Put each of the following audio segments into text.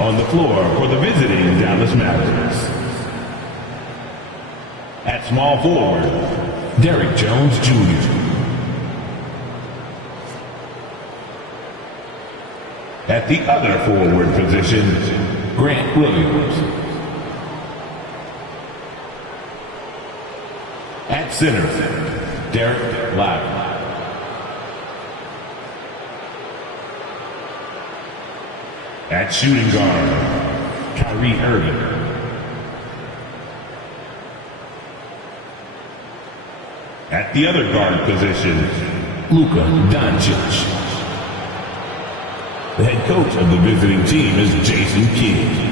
On the floor for the visiting Dallas Mavericks. At small forward, Derrick Jones Jr. At the other forward position, Grant Williams. At center, Derek Lively. At shooting guard, Kyrie Irving. At the other guard position, Luka Doncic. The head coach of the visiting team is Jason Kidd.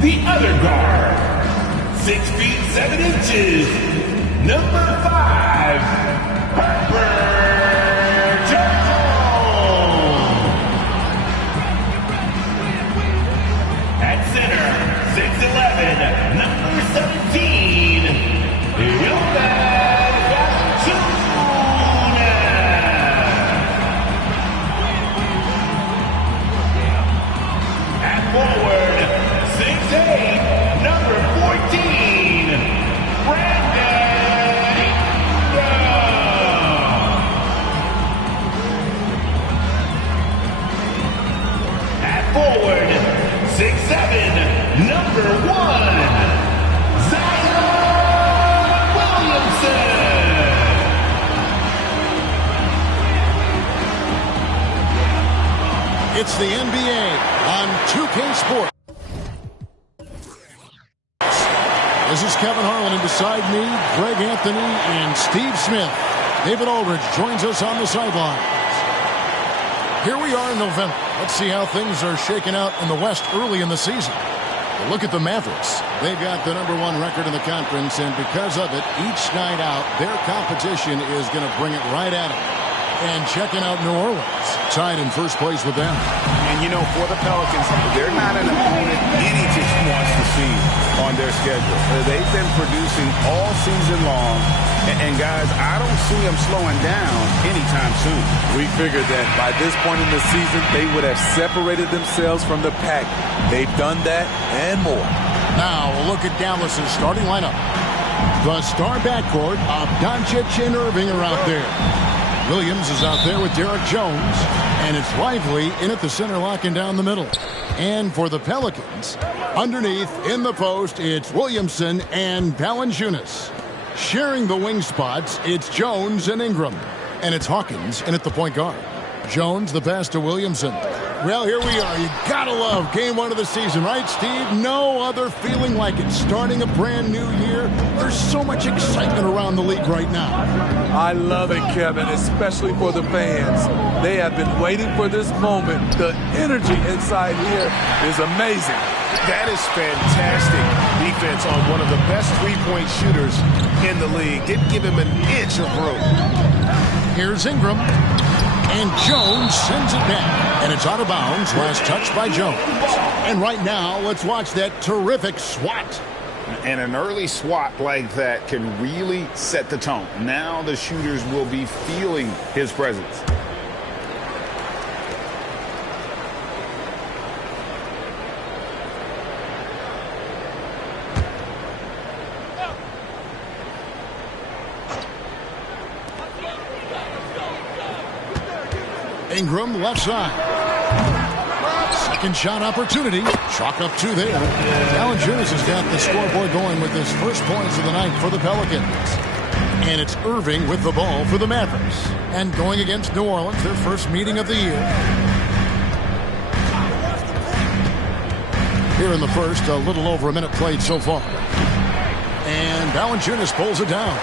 The other guard, 6 feet 7 inches, number 5, Herbert Jones. At center, 6'11", number 17, Jonas Valanciunas. At forward, 6'8", number 14, Brandon Ingram. At forward, 6'7", number 1, Zion Williamson. It's the NBA on 2K Sports. This is Kevin Harlan, and beside me, Greg Anthony and Steve Smith. David Aldridge joins us on the sidelines. Here we are in November. Let's see how things are shaking out in the West early in the season. Well, look at the Mavericks. They've got the #1 record in the conference, and because of it, each night out, their competition is going to bring it right at them. And checking out New Orleans, tied in first place with them. And, you know, for the Pelicans, they're not an opponent any team wants to see on their schedule. They've been producing all season long. And, guys, I don't see them slowing down anytime soon. We figured that by this point in the season, they would have separated themselves from the pack. They've done that and more. Now, a look at Dallas's starting lineup. The star backcourt of Doncic and Irving are out there. Williams is out there with Derrick Jones, and it's Lively in at the center, locking down the middle. And for the Pelicans, underneath in the post, it's Williamson and Valanciunas. Sharing the wing spots, it's Jones and Ingram. And it's Hawkins in at the point guard. Jones the pass to Williamson. Well, here we are. You gotta love game 1 of the season, right, Steve? No other feeling like it. Starting a brand new year. There's so much excitement around the league right now. I love it, Kevin, especially for the fans. They have been waiting for this moment. The energy inside here is amazing. That is fantastic defense on one of the best three-point shooters in the league. Didn't give him an inch of room. Here's Ingram. And Jones sends it back. And it's out of bounds. Last touch by Jones. And right now, let's watch that terrific swat. And an early swat like that can really set the tone. Now the shooters will be feeling his presence. Ingram left side. Second shot opportunity. Chalk up 2 there. Valanciunas has got the scoreboard going with his first points of the night for the Pelicans. And it's Irving with the ball for the Mavericks. And going against New Orleans, their first meeting of the year. Here in the first, a little over a minute played so far. And Valanciunas pulls it down.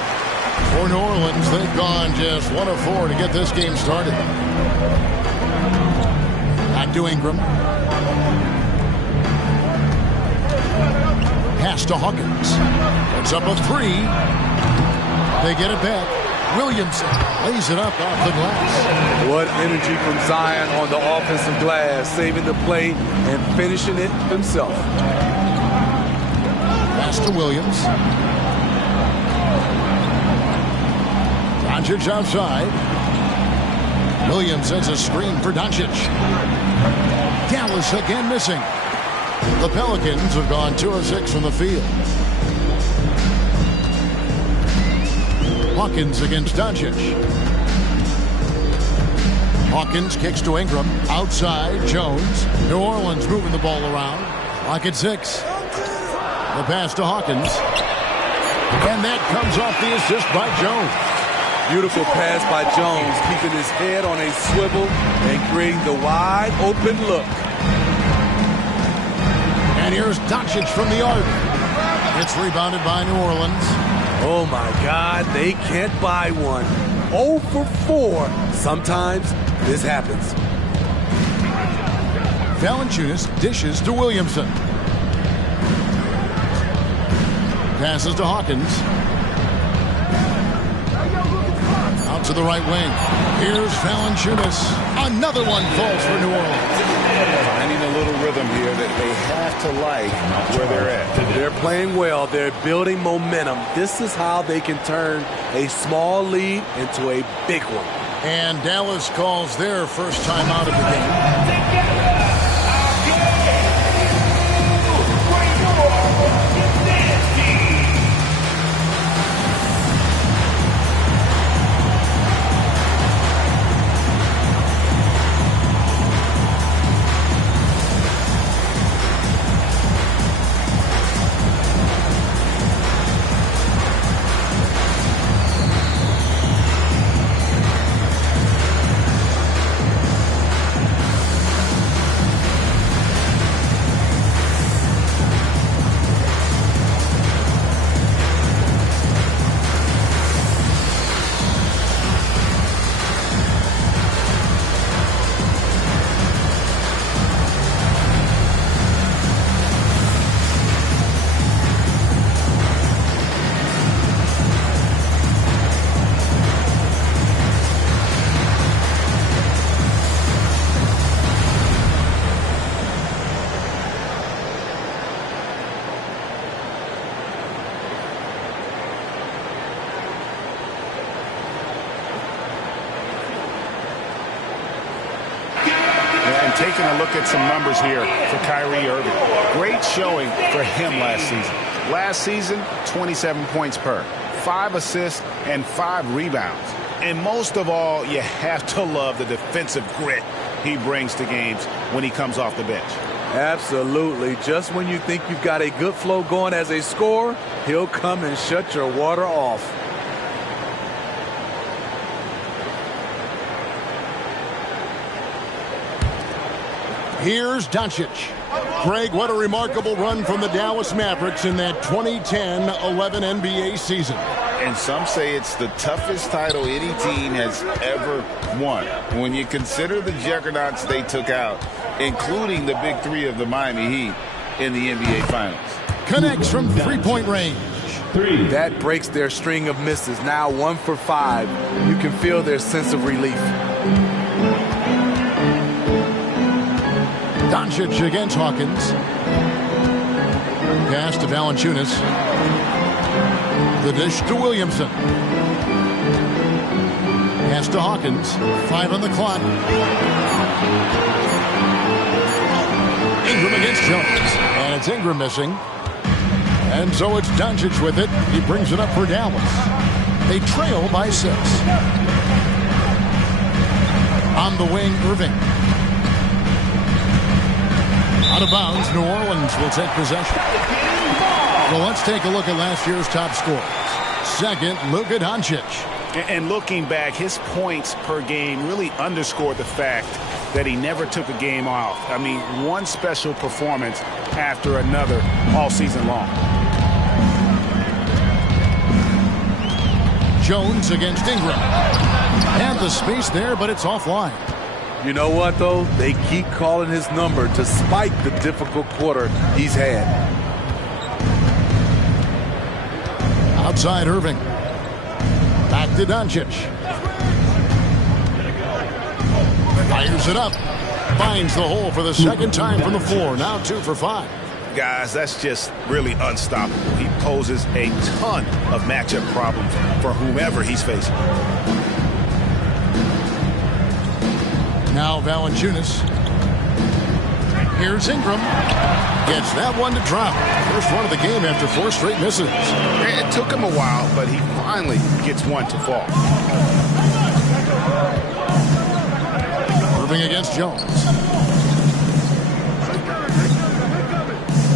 For New Orleans, they've gone just 1 of 4 to get this game started. Back to Ingram. Pass to Hawkins. Puts up a three. They get it back. Williamson lays it up off the glass. What energy from Zion on the offensive glass, saving the play and finishing it himself. Pass to Williams. Doncic outside. Williams sends a screen for Doncic. Dallas again missing. The Pelicans have gone 2 of 6 from the field. Hawkins against Doncic. Hawkins kicks to Ingram. Outside, Jones. New Orleans moving the ball around. Lock at 6. The pass to Hawkins. And that comes off the assist by Jones. Beautiful pass by Jones, keeping his head on a swivel and creating the wide open look. And here's Doncic from the arc. It's rebounded by New Orleans. Oh my God, they can't buy one. 0 for 4. Sometimes this happens. Valanciunas dishes to Williamson. Passes to Hawkins. Out to the right wing. Here's Valanciunas. Another one falls for New Orleans. Finding a little rhythm here that they have to like where they're at. They're playing well. They're building momentum. This is how they can turn a small lead into a big one. And Dallas calls their first time out of the game. Taking a look at some numbers here for Kyrie Irving. Great showing for him last season. Last season, 27 points per, 5 assists, and 5 rebounds. And most of all, you have to love the defensive grit he brings to games when he comes off the bench. Absolutely. Just when you think you've got a good flow going as a scorer, he'll come and shut your water off. Here's Doncic. Greg, what a remarkable run from the Dallas Mavericks in that 2010-11 NBA season. And some say it's the toughest title any team has ever won. When you consider the juggernauts they took out, including the big three of the Miami Heat in the NBA Finals. Connects from three-point range. That breaks their string of misses. Now 1 for 5. You can feel their sense of relief. Doncic against Hawkins. Pass to Valanciunas. The dish to Williamson. Pass to Hawkins. 5 on the clock. Ingram against Jones. And it's Ingram missing. And so it's Doncic with it. He brings it up for Dallas. They trail by 6. On the wing, Irving. Out of bounds, New Orleans will take possession. Well, let's take a look at last year's top scorers. Second, Luka Doncic. And looking back, his points per game really underscored the fact that he never took a game off. I mean, one special performance after another all season long. Jones against Ingram. And the space there, but it's offline. You know what, though? They keep calling his number despite the difficult quarter he's had. Outside Irving. Back to Doncic. Fires it up. Finds the hole for the second time from the floor. Now 2 for 5. Guys, that's just really unstoppable. He poses a ton of matchup problems for whomever he's facing. Now Valanciunas. Here's Ingram. Gets that one to drop. First one of the game after 4 straight misses. It took him a while, but he finally gets one to fall. Irving against Jones.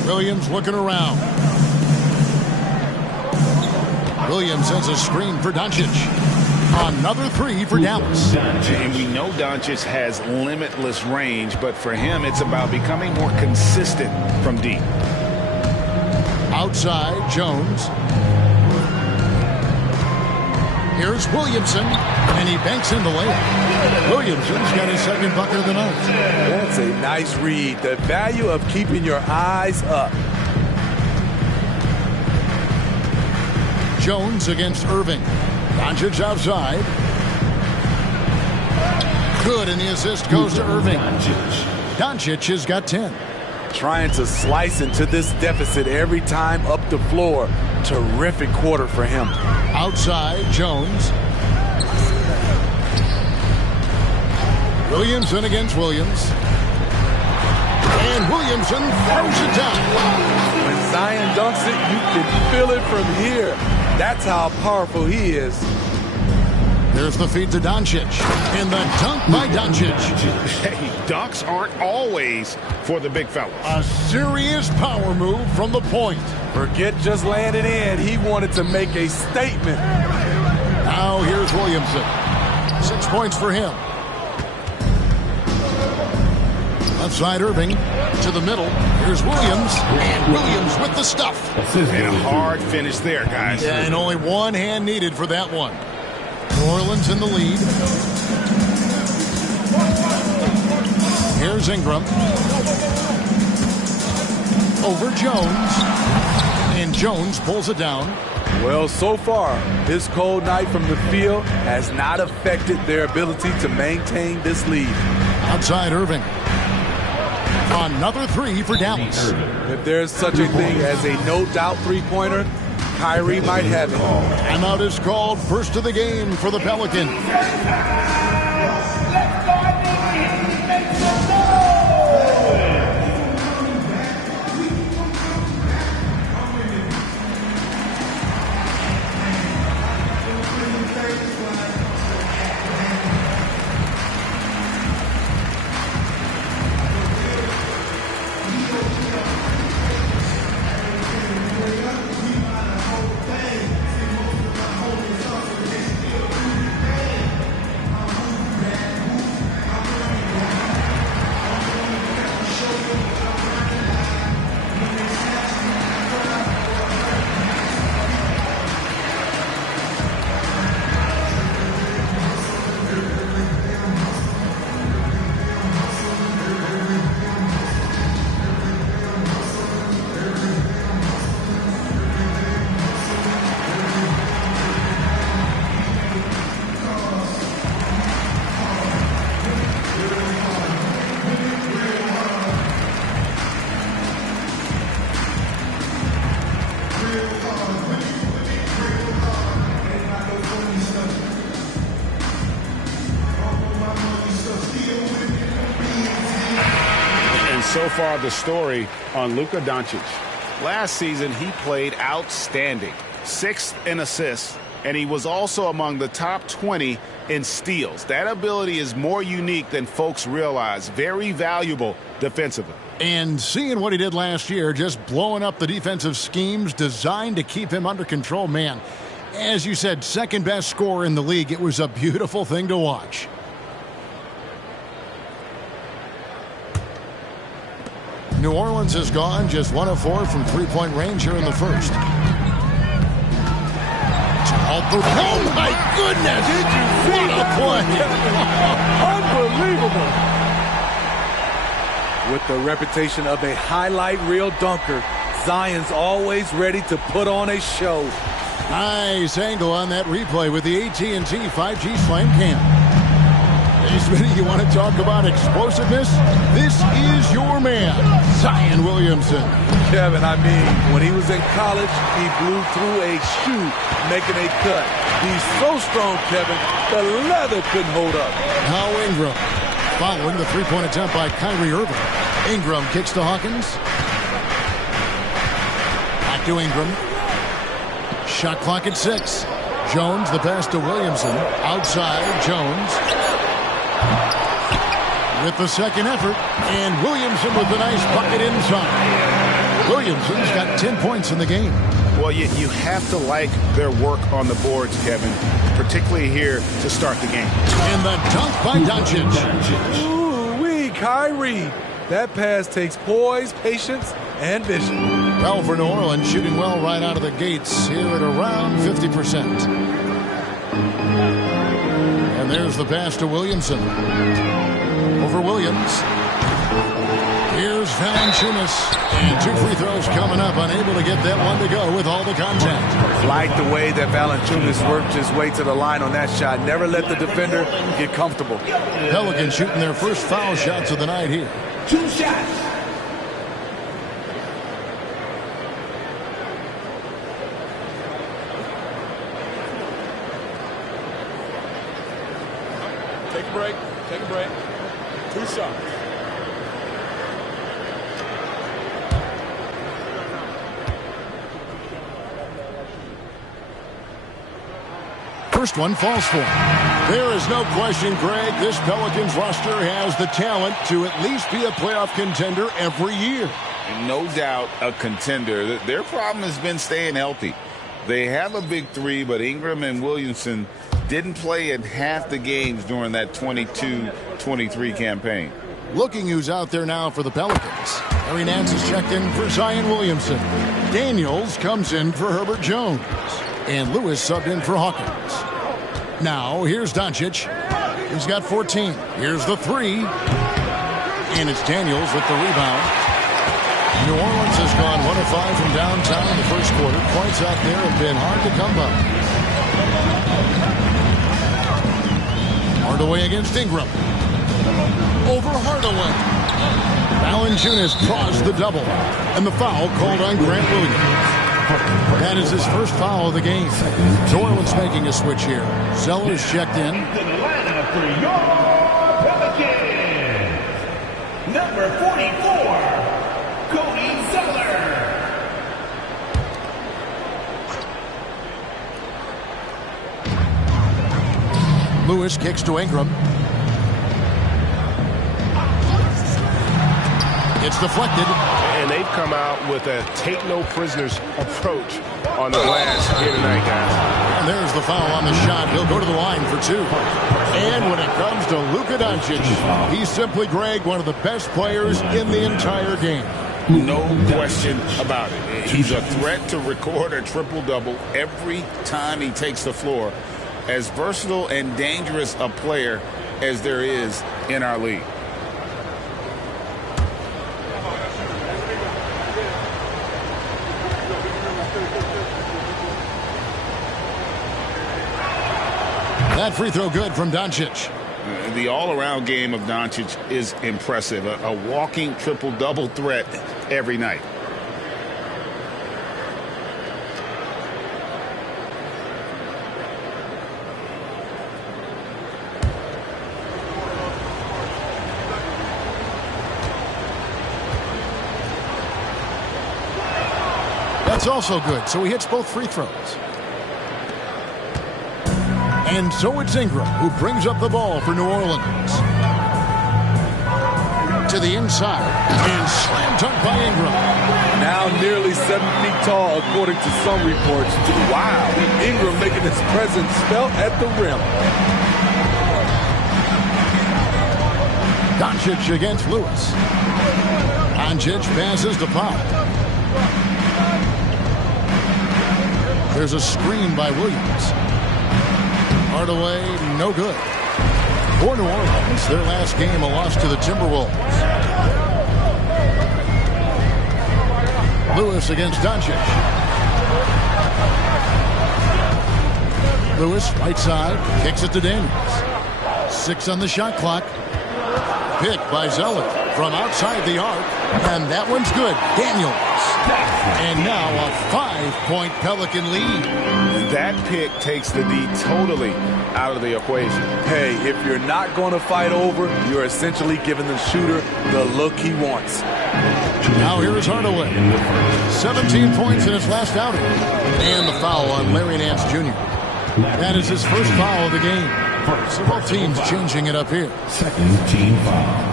Williams looking around. Williams sends a screen for Doncic. Another 3 for Dallas. And we know Doncic has limitless range, but for him, it's about becoming more consistent from deep. Outside, Jones. Here's Williamson, and he banks in the layup. Williamson's got his second bucket of the night. That's a nice read. The value of keeping your eyes up. Jones against Irving. Doncic outside. Good, and the assist goes to Irving. Doncic has got 10. Trying to slice into this deficit every time up the floor. Terrific quarter for him. Outside, Jones. Williamson against Williams. And Williamson throws it down. When Zion dunks it, you can feel it from here. That's how powerful he is. There's the feed to Doncic. And the dunk by Doncic. Hey, dunks aren't always for the big fellas. A serious power move from the point. Forget just laying it in. He wanted to make a statement. Now here's Williamson. 6 points for him. Left side Irving to the middle. Here's Williams. And Williams with the stuff. And a hard finish there, guys. Yeah, and only one hand needed for that one. New Orleans in the lead. Here's Ingram. Over Jones. And Jones pulls it down. Well, so far, his cold night from the field has not affected their ability to maintain this lead. Outside Irving. Another 3 for Dallas. If there's such a thing as a no-doubt three-pointer, Kyrie might have it. Timeout is called. First of the game for the Pelicans. So far, the story on Luka Doncic. Last season, he played outstanding. 6th in assists, and he was also among the top 20 in steals. That ability is more unique than folks realize. Very valuable defensively. And seeing what he did last year, just blowing up the defensive schemes designed to keep him under control, man. As you said, second best scorer in the league. It was a beautiful thing to watch. New Orleans has gone just 1 of 4 from three-point range here in the first. Oh my goodness! Did you see what a play! Unbelievable dribble. With the reputation of a highlight reel dunker, Zion's always ready to put on a show. Nice angle on that replay with the AT&T 5G Slam Cam. Hey, Smitty, you want to talk about explosiveness? This is your man, Zion Williamson. Kevin, I mean, when he was in college, he blew through a shoe making a cut. He's so strong, Kevin, the leather couldn't hold up. Now Ingram, following the three-point attempt by Kyrie Irving. Ingram kicks to Hawkins. Back to Ingram. Shot clock at 6. Jones, the pass to Williamson. Outside, Jones. With the second effort. And Williamson with a nice bucket inside. Williamson's got 10 points in the game. Well, you have to like their work on the boards, Kevin, particularly here to start the game. And the dunk by Doncic. Ooh-wee, Kyrie. That pass takes poise, patience, and vision. Well, for New Orleans, shooting well right out of the gates here at around 50%. And there's the pass to Williamson. Over Williams. Here's Valanciunas. And 2 free throws coming up. Unable to get that one to go with all the contact. Like the way that Valanciunas worked his way to the line on that shot. Never let the defender get comfortable. Pelicans shooting their first foul shots of the night here. 2 shots. Take a break. Take a break. 2 shots. First one falls for him. There is no question, Greg, this Pelicans roster has the talent to at least be a playoff contender every year. No doubt a contender. Their problem has been staying healthy. They have a big three, but Ingram and Williamson didn't play in half the games during that 22-23 campaign. Looking who's out there now for the Pelicans. Larry Nance is checked in for Zion Williamson. Daniels comes in for Herbert Jones. And Lewis subbed in for Hawkins. Now, here's Doncic. He's got 14. Here's the 3. And it's Daniels with the rebound. New Orleans has gone 1 of 5 from downtown in the first quarter. Points out there have been hard to come by. Hardaway against Ingram. Over Hardaway. Valanciunas draws the double. And the foul called on Grant Williams. That is his first foul of the game. New Orleans making a switch here. Zeller's checked in. The lineup for your Pelicans. Number 44, Cody Zeller. Lewis kicks to Ingram. It's deflected. And they've come out with a take-no-prisoners approach on the glass here tonight, guys. And there's the foul on the shot. He'll go to the line for 2. And when it comes to Luka Doncic, he's simply, Greg, one of the best players in the entire game. No question about it. He's a threat to record a triple-double every time he takes the floor. As versatile and dangerous a player as there is in our league. That free throw good from Doncic. The all-around game of Doncic is impressive. A walking triple-double threat every night. That's also good, so he hits both free throws. And so it's Ingram who brings up the ball for New Orleans. To the inside, and slam dunk by Ingram. Now nearly 7 feet tall, according to some reports. Wow, Ingram making his presence felt at the rim. Doncic against Lewis. Doncic passes to Pop. There's a screen by Williams. Hardaway, no good. For New Orleans, their last game, a loss to the Timberwolves. Lewis against Doncic. Lewis, right side, kicks it to Daniels. 6 on the shot clock. Picked by Zeller from outside the arc, and that one's good. Daniels. And now a 5-point Pelican lead. That pick takes the D totally out of the equation. Hey, if you're not going to fight over, you're essentially giving the shooter the look he wants. Now here is Hardaway. 17 points in his last outing. And the foul on Larry Nance Jr. That is his first foul of the game. Several teams changing it up here. Second team foul.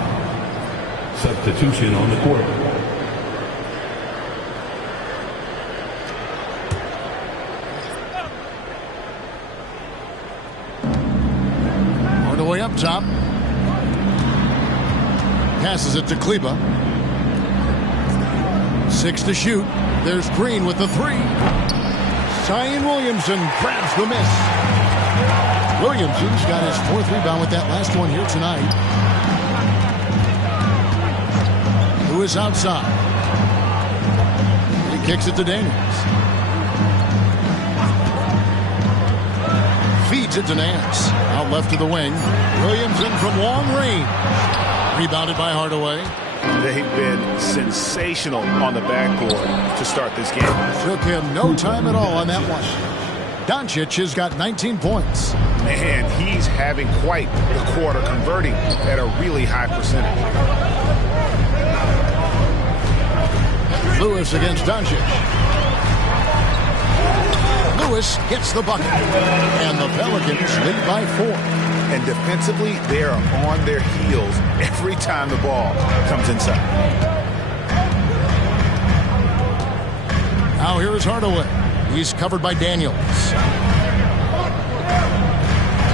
Substitution on the court. Hardaway up top. Passes it to Kleba. 6 to shoot. There's Green with the 3. Zion Williamson grabs the miss. Williamson's got his 4th rebound with that last one here tonight. Lewis outside. He kicks it to Daniels. Feeds it to Nance. Out left to the wing. Williamson from long range. Rebounded by Hardaway. They've been sensational on the backcourt to start this game. Took him no time at all on that one. Doncic has got 19 points. Man, he's having quite the quarter, converting at a really high percentage. Lewis against Doncic. Lewis gets the bucket. And the Pelicans lead by 4. And defensively, they are on their heels every time the ball comes inside. Now here is Hardaway. He's covered by Daniels.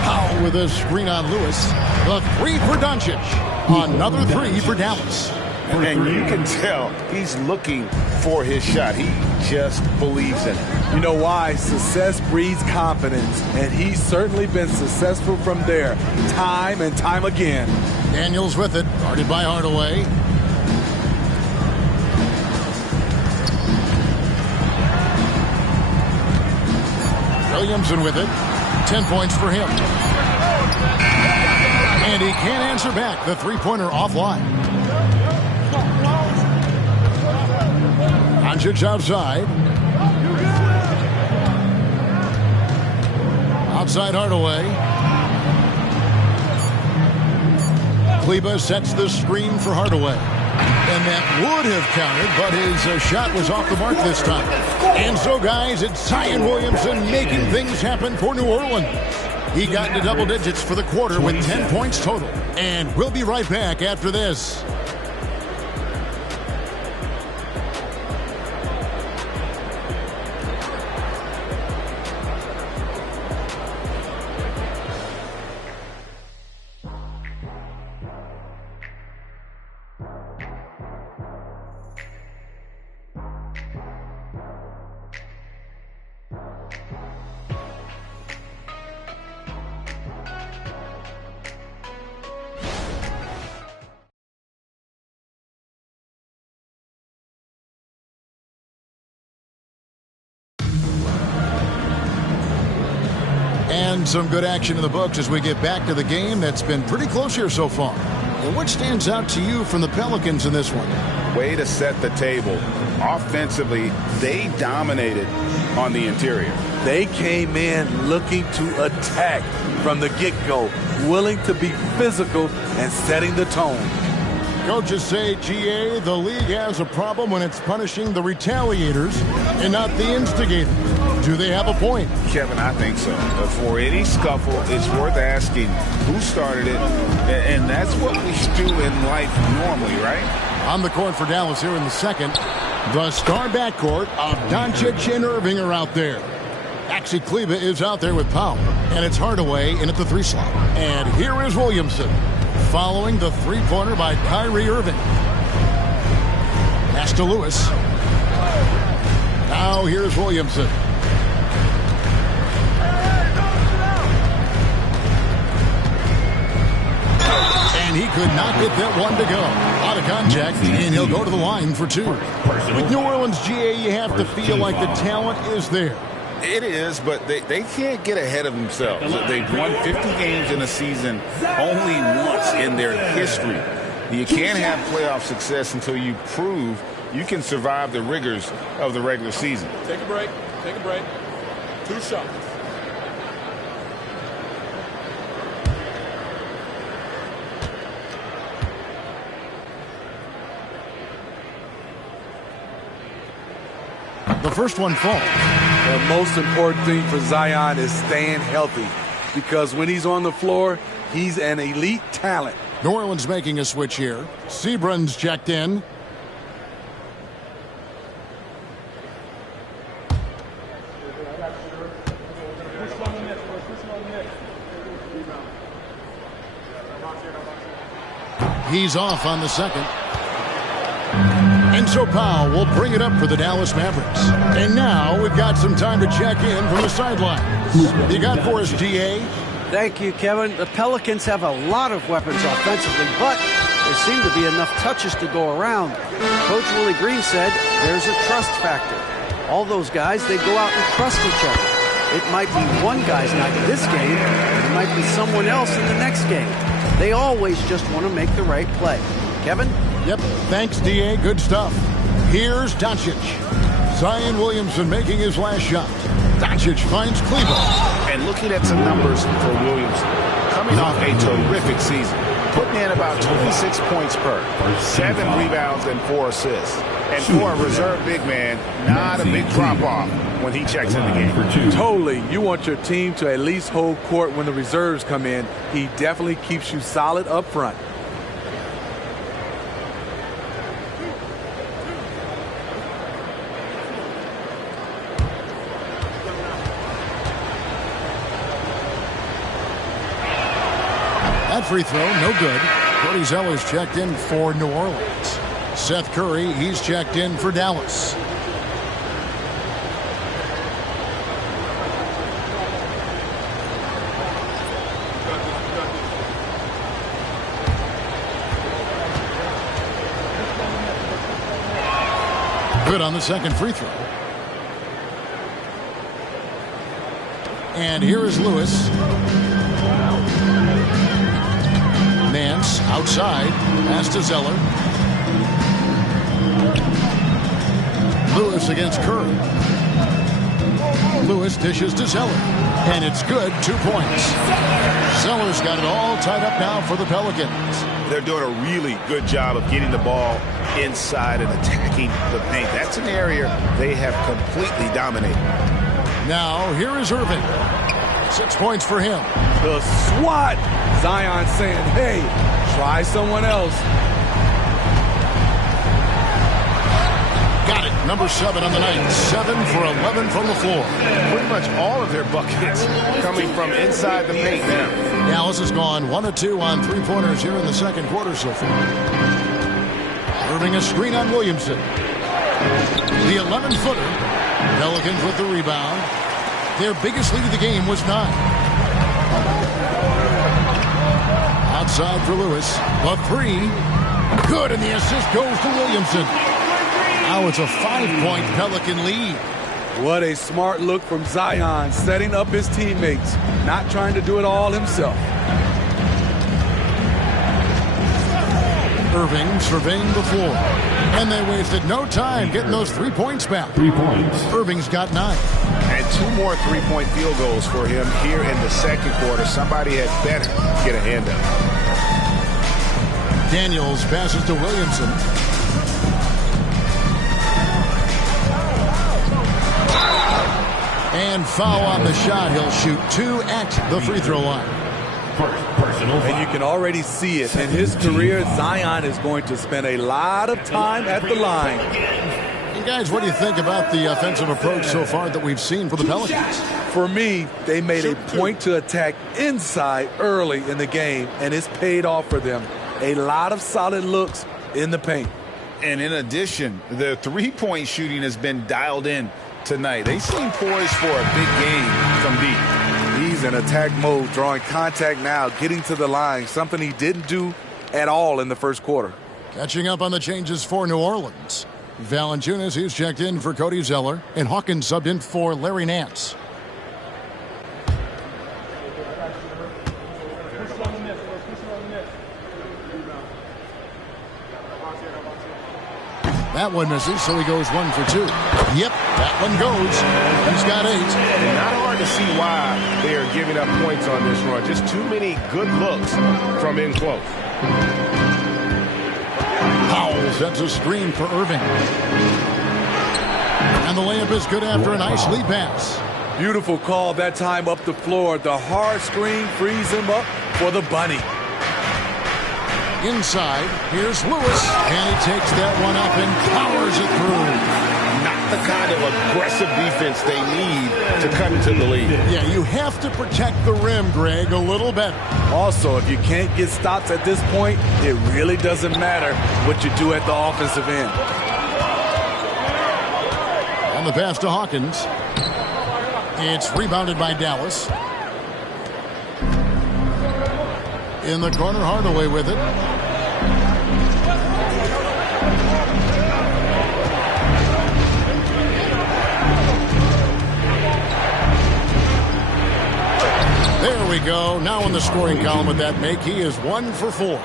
Powell with a screen on Lewis. The 3 for Doncic. Another 3 for Dallas. And you can tell he's looking for his shot. He just believes in it. You know why? Success breeds confidence, and he's certainly been successful from there, time and time again. Daniels with it, guarded by Hardaway. Williamson with it. 10 points for him. And he can't answer back. The 3-pointer offline. Doncic outside. Outside Hardaway. Kleba sets the screen for Hardaway. And that would have counted, but his shot was off the mark this time. And so, guys, it's Zion Williamson making things happen for New Orleans. He got into double digits for the quarter with 10 points total. And we'll be right back after this. And some good action in the books as we get back to the game that's been pretty close here so far. And what stands out to you from the Pelicans in this one? Way to set the table. Offensively, they dominated on the interior. They came in looking to attack from the get-go, willing to be physical and setting the tone. Coaches say, GA, the league has a problem when it's punishing the retaliators and not the instigators. Do they have a point? Kevin, I think so. For any scuffle, it's worth asking who started it, and that's what we do in life normally, right? On the court for Dallas here in the second, the star backcourt of Doncic and Irving are out there. Actually, Kleba is out there with Powell, and it's Hardaway in at the 3 slot. And here is Williamson, following the 3-pointer by Kyrie Irving. Pass to Lewis. Now here's Williamson. And he could not get that one to go. Out of contact, and he'll go to the line for 2. With New Orleans, GA, you have to feel like the talent is there. It is, but they can't get ahead of themselves. They've won 50 games in a season only once in their history. You can't have playoff success until you prove you can survive the rigors of the regular season. Take a break. Take a break. 2 shots. The first one falls. The most important thing for Zion is staying healthy, because when he's on the floor, he's an elite talent. New Orleans making a switch here. Seabron's checked in. He's off on the second. And so Powell will bring it up for the Dallas Mavericks. And now we've got some time to check in from the sidelines. You got for us, GA? Thank you, Kevin. The Pelicans have a lot of weapons offensively, but there seem to be enough touches to go around. Coach Willie Green said there's a trust factor. All those guys, they go out and trust each other. It might be one guy's night this game, but it might be someone else in the next game. They always just want to make the right play. Kevin? Yep, thanks, DA. Good stuff. Here's Doncic. Zion Williamson making his last shot. Doncic finds Cleveland. And looking at some numbers for Williamson, coming off a terrific season, putting in about 26 points per, 7 rebounds and 4 assists. And for a reserve big man, not a big drop-off when he checks in the game. Totally. You want your team to at least hold court when the reserves come in. He definitely keeps you solid up front. That free throw, no good. Cody Zeller's checked in for New Orleans. Seth Curry, he's checked in for Dallas. Good on the second free throw. And here is Lewis. Nance outside, pass to Zeller. Lewis against Curry. Lewis dishes to Zeller. And it's good, 2 points. Zeller's got it all tied up now for the Pelicans. They're doing a really good job of getting the ball inside and attacking the paint. That's an area they have completely dominated. Now, here is Irving. 6 points for him. The swat. Zion saying, hey, try someone else. Got it. Number 7 on the night. 7 for 11 from the floor. Pretty much all of their buckets coming from inside the paint now. Dallas has gone 1 of 2 on 3-pointers here in the second quarter so far. Irving a screen on Williamson. The 11-footer. Pelicans with the rebound. Their biggest lead of the game was 9. Outside for Lewis. A 3. Good, and the assist goes to Williamson. Now it's a 5-point Pelican lead. What a smart look from Zion, setting up his teammates, not trying to do it all himself. Irving surveying the floor. And they wasted no time getting those 3 points back. 3 points. Irving's got 9. And 2 more 3-point field goals for him here in the second quarter. Somebody had better get a hand up. Daniels passes to Williamson. And foul on the shot. He'll shoot 2 at the free throw line. Personal And you can already see it. In his career, Zion is going to spend a lot of time at the line. And guys, what do you think about the offensive approach so far that we've seen for the Pelicans? For me, they made a point to attack inside early in the game, and it's paid off for them. A lot of solid looks in the paint. And in addition, the 3-point shooting has been dialed in tonight. They seem poised for a big game from deep. He's in attack mode, drawing contact now, getting to the line, something he didn't do at all in the first quarter. Catching up on the changes for New Orleans. Valanciunas, who's checked in for Cody Zeller, and Hawkins subbed in for Larry Nance. That one misses, so he goes 1 for 2. Yep, that one goes. He's got 8. And not hard to see why they are giving up points on this run. Just too many good looks from in close. Powell sets a screen for Irving. And the layup is good after a nice lead pass. Beautiful call that time up the floor. The hard screen frees him up for the bunny. Inside, here's Lewis, and he takes that one up and powers it through. Not the kind of aggressive defense they need to cut into the lead. Yeah, you have to protect the rim, Greg, a little better. Also, if you can't get stops at this point, it really doesn't matter what you do at the offensive end. On the pass to Hawkins. It's rebounded by Dallas. In the corner, Hardaway with it. There we go. Now in the scoring column with that make, he is 1 for 4.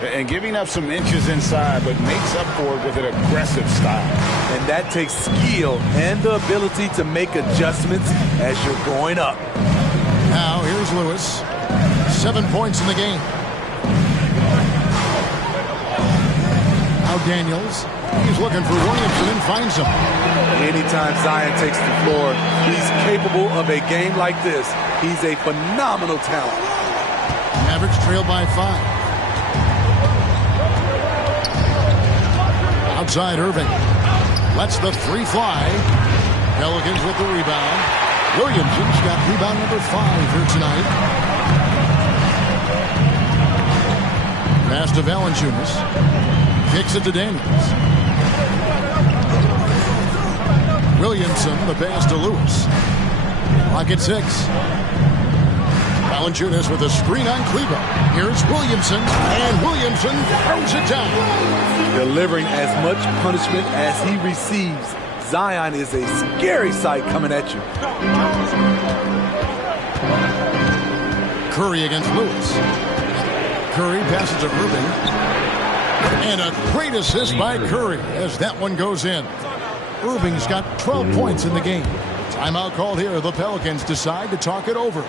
And giving up some inches inside, but makes up for it with an aggressive style. And that takes skill and the ability to make adjustments as you're going up. Now here's Lewis. 7 points in the game. Now Daniels. He's looking for Williamson and finds him. Anytime Zion takes the floor, he's capable of a game like this. He's a phenomenal talent. Mavericks trail by 5. Outside Irving. Lets the 3 fly. Pelicans with the rebound. Williamson's got rebound number 5 here tonight. Pass to Valanciunas. Kicks it to Daniels. Williamson, the pass to Lewis. Clock at 6. Valanciunas with a screen on Kleber. Here's Williamson, and Williamson throws it down. Delivering as much punishment as he receives. Zion is a scary sight coming at you. Curry against Lewis. Curry passes to Irving. And a great assist by Curry as that one goes in. Irving's got 12 points in the game. Timeout called here. The Pelicans decide to talk it over.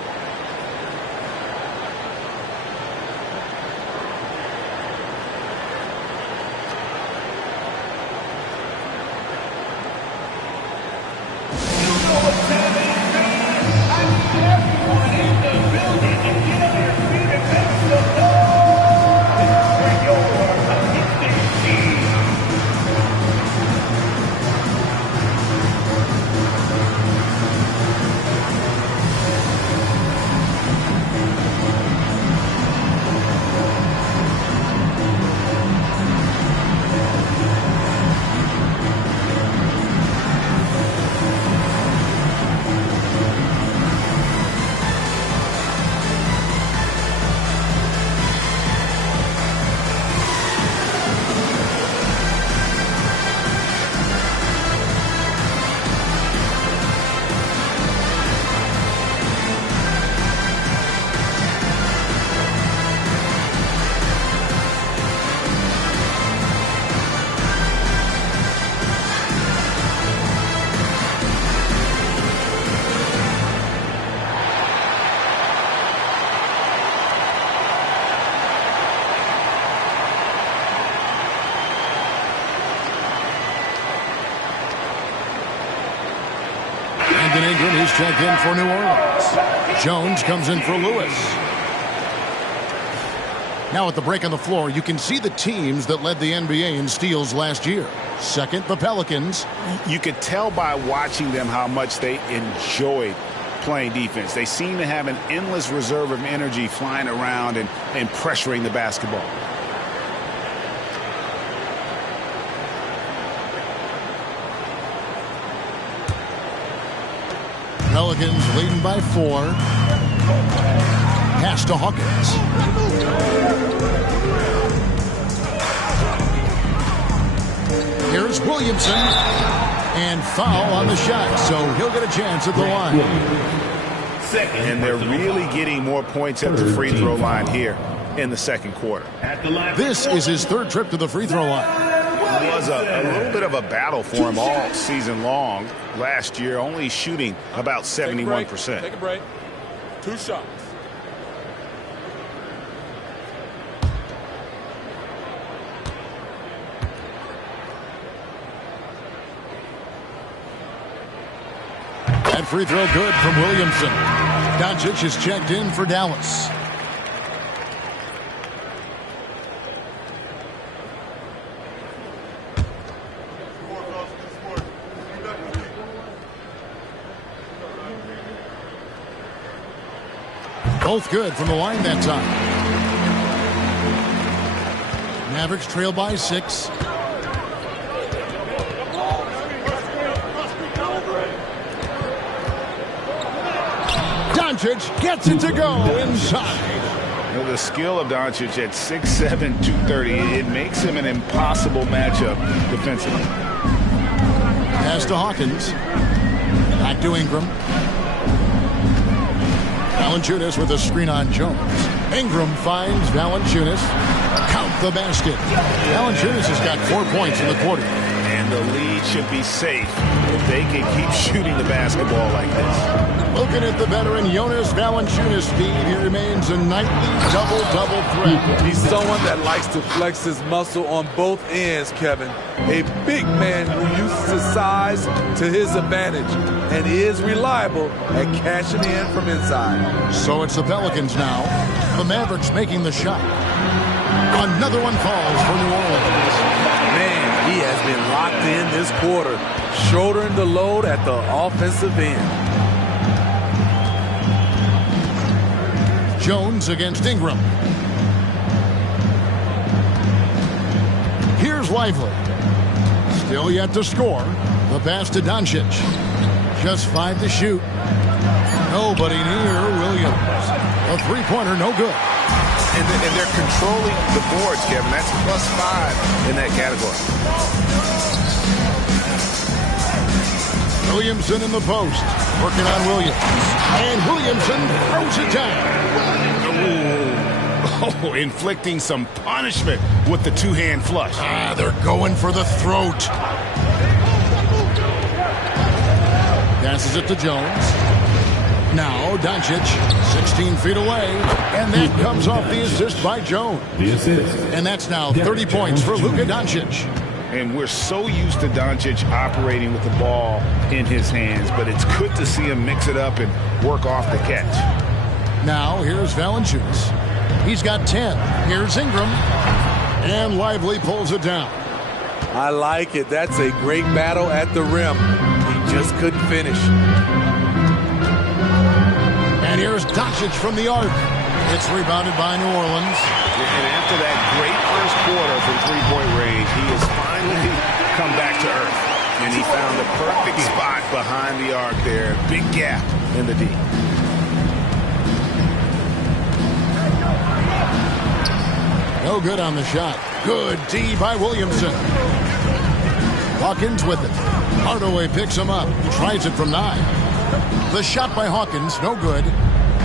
He's checked in for New Orleans. Jones comes in for Lewis. Now at the break on the floor, you can see the teams that led the NBA in steals last year. Second, the Pelicans. You could tell by watching them how much they enjoyed playing defense. They seem to have an endless reserve of energy flying around and pressuring the basketball. Pelicans leading by 4. Pass to Hawkins. Williamson. And foul on the shot, so he'll get a chance at the line. And they're really getting more points at the free throw line here in the second quarter. This is his third trip to the free throw line. It was a little bit of a battle for him all season long. Last year, only shooting about 71%. Take a break. 2 shots. That free throw good from Williamson. Doncic is checked in for Dallas. Both good from the line that time. Mavericks trail by 6. Doncic gets it to go inside. You know, the skill of Doncic at 6'7", 230, it makes him an impossible matchup defensively. Pass to Hawkins. Back to Ingram. Valanciunas with a screen on Jones. Ingram finds Valanciunas. Count the basket. Valanciunas has got 4 points in the quarter. And the lead should be safe if they can keep shooting the basketball like this. Looking at the veteran Jonas Valanciunas' speed, he remains a nightly double-double threat. He's someone that likes to flex his muscle on both ends, Kevin. A big man who uses his size to his advantage and is reliable at cashing in from inside. So it's the Pelicans now. The Mavericks making the shot. Another one falls for New Orleans. Man, he has been locked in this quarter, shouldering the load at the offensive end. Jones against Ingram. Here's Lively. Still yet to score. The pass to Doncic. Just 5 to shoot. Nobody near Williams. A three-pointer, no good. And they're controlling the boards, Kevin. That's +5 in that category. Williamson in the post. Working on Williams. And Williamson throws it down. Oh, inflicting some punishment with the two-hand flush. They're going for the throat. Passes it to Jones. Now Doncic, 16 feet away, and that comes off the assist by Jones. And that's now 30 points for Luka Doncic. And we're so used to Doncic operating with the ball in his hands, but it's good to see him mix it up and work off the catch. Now here's Valanciunas. He's got 10. Here's Ingram. And Lively pulls it down. I like it. That's a great battle at the rim. He just couldn't finish. And here's Doncic from the arc. It's rebounded by New Orleans. And after that great first quarter from three-point range, he has finally come back to earth. And he found the perfect spot behind the arc there. Big gap in the D. No good on the shot. Good D by Williamson. Hawkins with it. Hardaway picks him up. Tries it from 9. The shot by Hawkins, no good.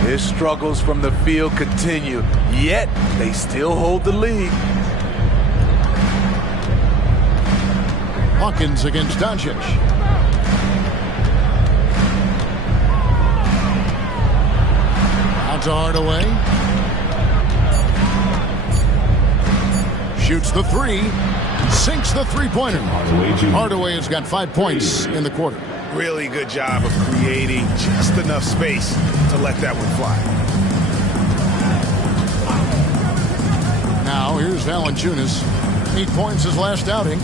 His struggles from the field continue, yet they still hold the lead. Hawkins against Doncic. Out to Hardaway. Shoots the 3. Sinks the three-pointer. Hardaway has got 5 points in the quarter. Really good job of creating just enough space to let that one fly. Now here's Valanciunas. 8 points his last outing.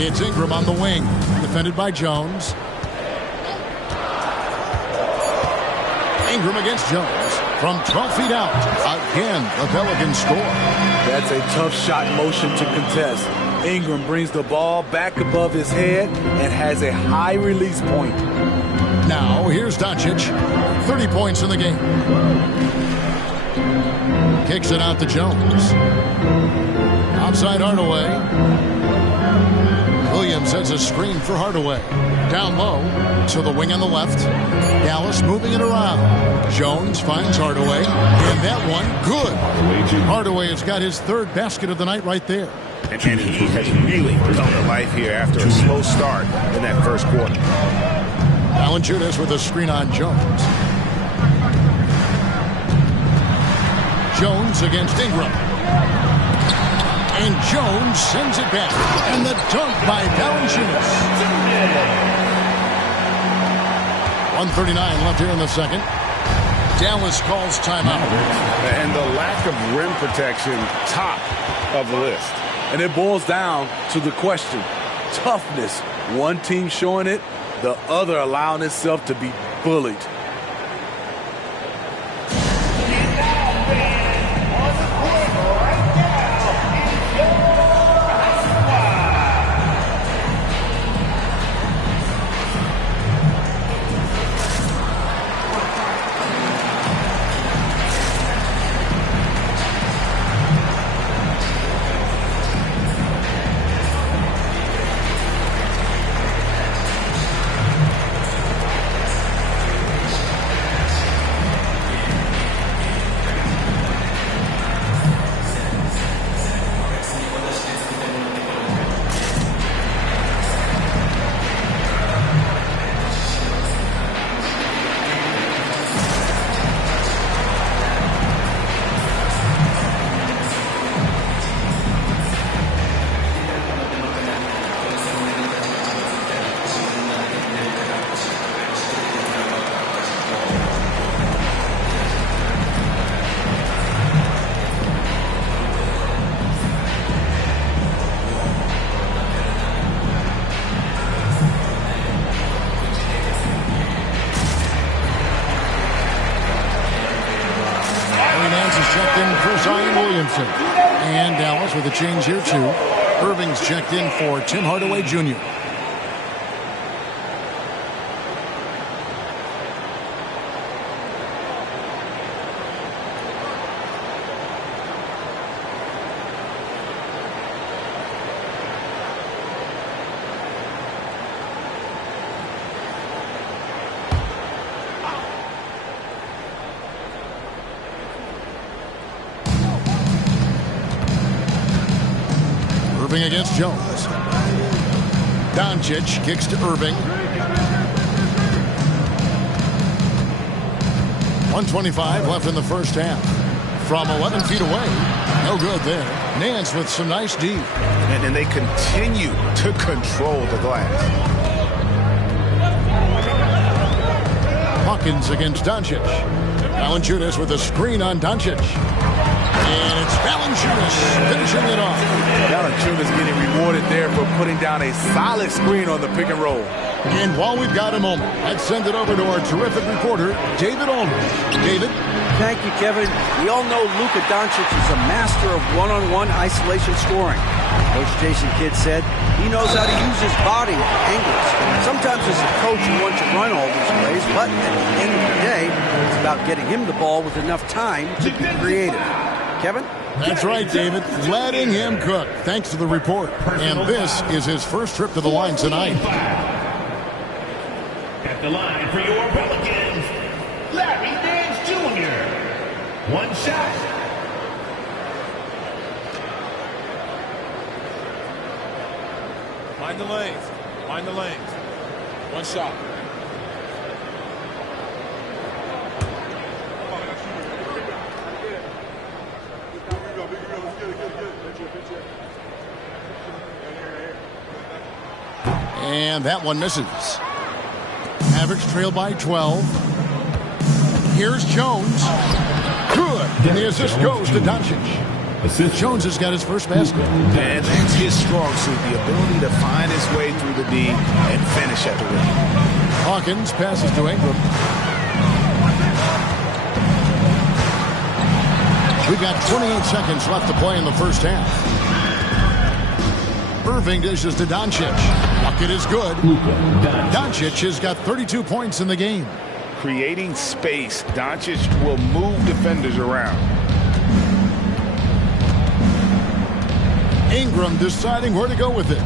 It's Ingram on the wing. Defended by Jones. Ingram against Jones. From 12 feet out. Again, the Pelicans score. That's a tough shot motion to contest. Ingram brings the ball back above his head and has a high release point. Now, here's Doncic. 30 points in the game. Kicks it out to Jones. Outside Hardaway. Williams sends a screen for Hardaway. Down low to the wing on the left. Dallas moving it around. Jones finds Hardaway. And that one, good. Hardaway has got his third basket of the night right there. And he has really come to life here after a slow start in that first quarter. Valanciunas with a screen on Jones. Jones against Ingram. And Jones sends it back. And the dunk by Valanciunas. 1:39 left here in the second. Dallas calls timeout. And the lack of rim protection, top of the list. And it boils down to the question, toughness. One team showing it, the other allowing itself to be bullied. And Dallas with a change here too. Irving's checked in for Tim Hardaway Jr. Irving against Jones. Doncic kicks to Irving. 1:25 left in the first half. From 11 feet away. No good there. Nance with some nice D. And they continue to control the glass. Hawkins against Doncic. Valanciunas with a screen on Doncic. And it's Valanciunas finishing it off. Valanciunas getting rewarded there for putting down a solid screen on the pick and roll. And while we've got a moment, let's send it over to our terrific reporter, David Aldridge. David? Thank you, Kevin. We all know Luka Doncic is a master of one-on-one isolation scoring. Coach Jason Kidd said he knows how to use his body for angles. Sometimes as a coach you want to run all these plays, but at the end of the day, it's about getting him the ball with enough time to be creative. Kevin? That's right, David. Letting him cook. Thanks to the report. And this is his first trip to the line tonight. At the line for your Pelicans, Larry Nance Jr. One shot. Mind the lanes. Mind the lanes. One shot. And that one misses. Mavericks trail by 12. Here's Jones. Good. And the assist goes to Doncic. Jones has got his first basket. And that's his strong suit, the ability to find his way through the D and finish at the rim. Hawkins passes to Ingram. We've got 28 seconds left to play in the first half. Irving dishes to Doncic. Bucket is good. Doncic has got 32 points in the game. Creating space, Doncic will move defenders around. Ingram deciding where to go with it.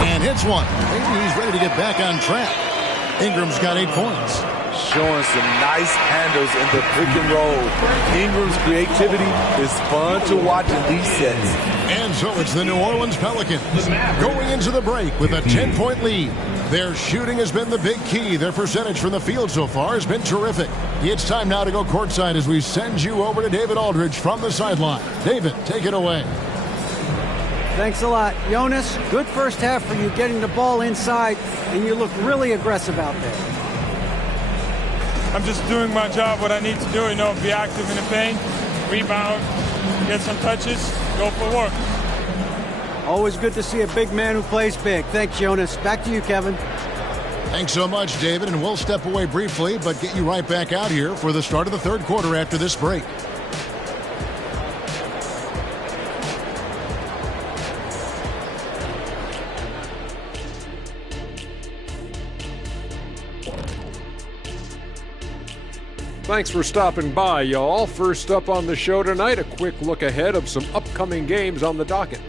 And hits one. Maybe he's ready to get back on track. Ingram's got 8 points. Showing some nice handles in the pick and roll. Ingram's creativity is fun to watch in these sets. And so it's the New Orleans Pelicans going into the break with a 10-point lead. Their shooting has been the big key. Their percentage from the field so far has been terrific. It's time now to go courtside as we send you over to David Aldridge from the sideline. David, take it away. Thanks a lot. Jonas, good first half for you getting the ball inside, and you look really aggressive out there. I'm just doing my job, what I need to do, be active in the paint, rebound, get some touches, go for work. Always good to see a big man who plays big. Thanks, Jonas. Back to you, Kevin. Thanks so much, David, and we'll step away briefly, but get you right back out here for the start of the third quarter after this break. Thanks for stopping by, y'all. First up on the show tonight, a quick look ahead of some upcoming games on the docket.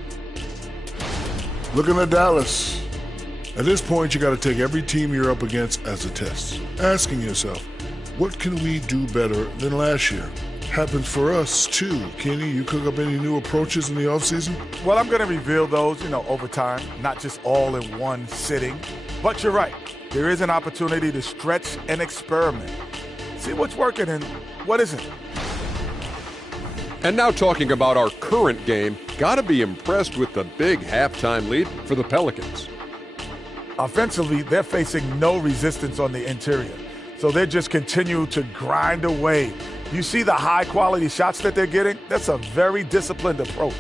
Looking at Dallas. At this point, you got to take every team you're up against as a test. Asking yourself, what can we do better than last year? Happens for us, too. Kenny, you cook up any new approaches in the offseason? Well, I'm going to reveal those, over time, not just all in one sitting. But you're right. There is an opportunity to stretch and experiment. See what's working and what isn't. And now talking about our current game, gotta be impressed with the big halftime lead for the Pelicans. Offensively, they're facing no resistance on the interior. So they just continue to grind away. You see the high-quality shots that they're getting? That's a very disciplined approach.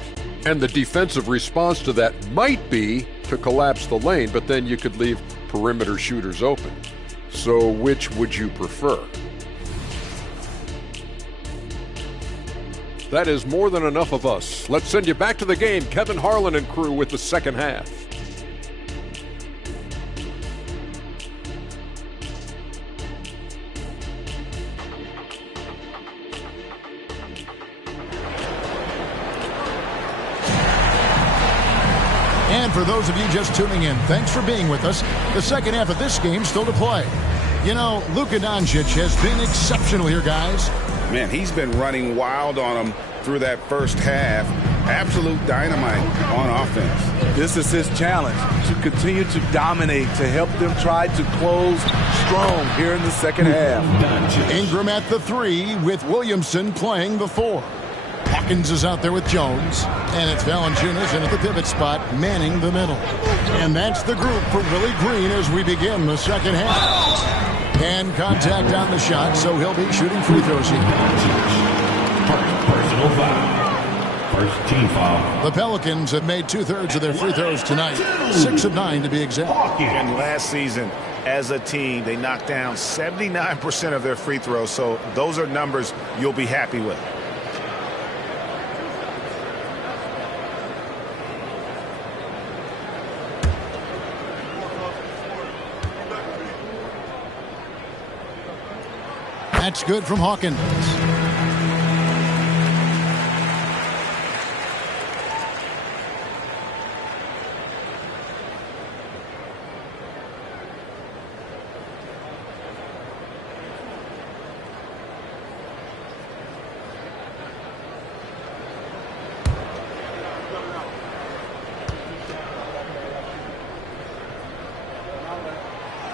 And the defensive response to that might be to collapse the lane, but then you could leave perimeter shooters open. So which would you prefer? That is more than enough of us. Let's send you back to the game. Kevin Harlan and crew with the second half. And for those of you just tuning in, thanks for being with us. The second half of this game still to play. Luka Doncic has been exceptional here, guys. Man, he's been running wild on them through that first half. Absolute dynamite on offense. This is his challenge, to continue to dominate, to help them try to close strong here in the second half. Ingram at the 3 with Williamson playing the 4. Hawkins is out there with Jones, and it's Valanciunas in at the pivot spot, manning the middle. And that's the group for Willie Green as we begin the second half. And contact on the shot, so he'll be shooting free throws here. Personal foul. First team foul. The Pelicans have made 2/3 of their free throws tonight. 6 of 9 to be exact. And last season, as a team, they knocked down 79% of their free throws, so those are numbers you'll be happy with. That's good from Hawkins.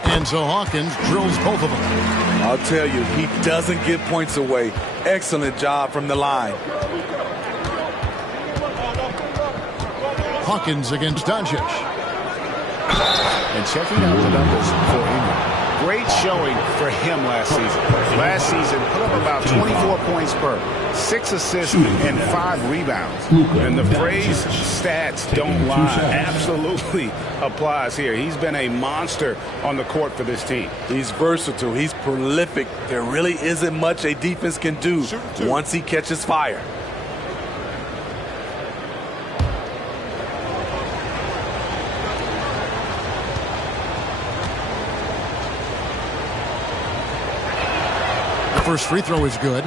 And so Hawkins drills both of them. I'll tell you, he doesn't give points away. Excellent job from the line. Hawkins against Doncic. And checking out the numbers for Ingram. Great showing for him last season. Last season, put up about 24 points per, 6 assists, and 5 rebounds. And the phrase stats don't lie absolutely applies here. He's been a monster on the court for this team. He's versatile. He's prolific. There really isn't much a defense can do once he catches fire. first free throw is good.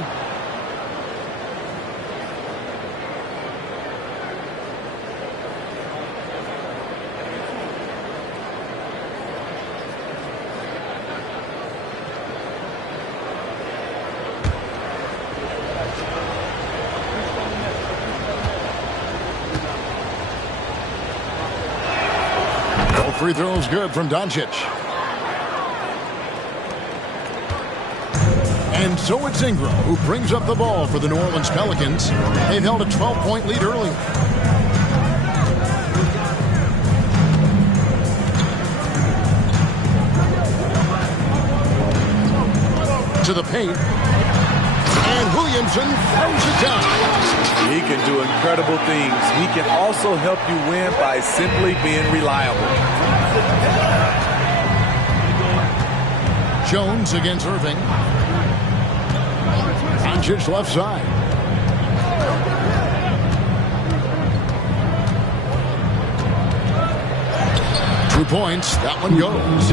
Free throws good from Doncic. And so it's Ingram who brings up the ball for the New Orleans Pelicans. They've held a 12-point lead early. To the paint. And Williamson throws it down. He can do incredible things. He can also help you win by simply being reliable. Jones against Irving. Doncic left side. Two points. That one goes.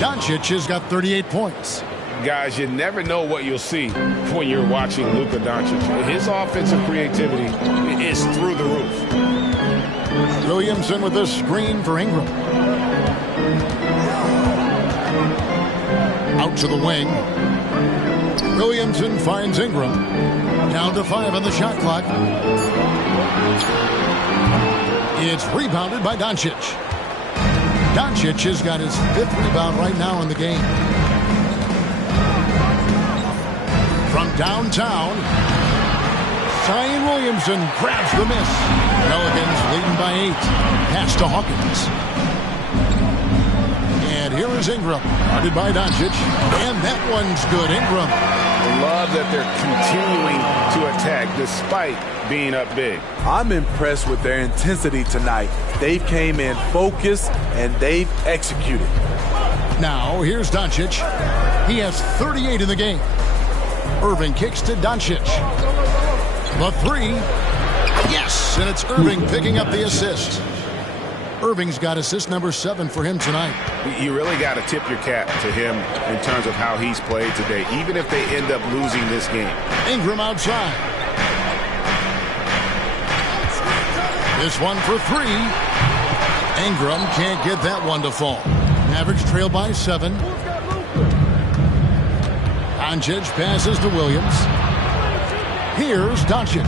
Doncic has got 38 points. Guys, you never know what you'll see when you're watching Luka Doncic. His offensive creativity is through the roof. Williamson with this screen for Ingram. Out to the wing. Williamson finds Ingram. Down to 5 on the shot clock. It's rebounded by Doncic. Doncic has got his 5th rebound right now in the game. From downtown, Zion Williamson grabs the miss. Pelicans leading by 8. Pass to Hawkins. And here is Ingram, guarded by Doncic. And that one's good. Ingram. I love that they're continuing to attack despite being up big. I'm impressed with their intensity tonight. They've came in focused and they've executed. Now, here's Doncic. He has 38 in the game. Irving kicks to Doncic. The 3. Yes, and it's Irving picking up the assist. Irving's got assist number 7 for him tonight. You really got to tip your cap to him in terms of how he's played today, even if they end up losing this game. Ingram outside. This one for 3. Ingram can't get that one to fall. Mavericks trail by 7. Doncic passes to Williams. Here's Doncic.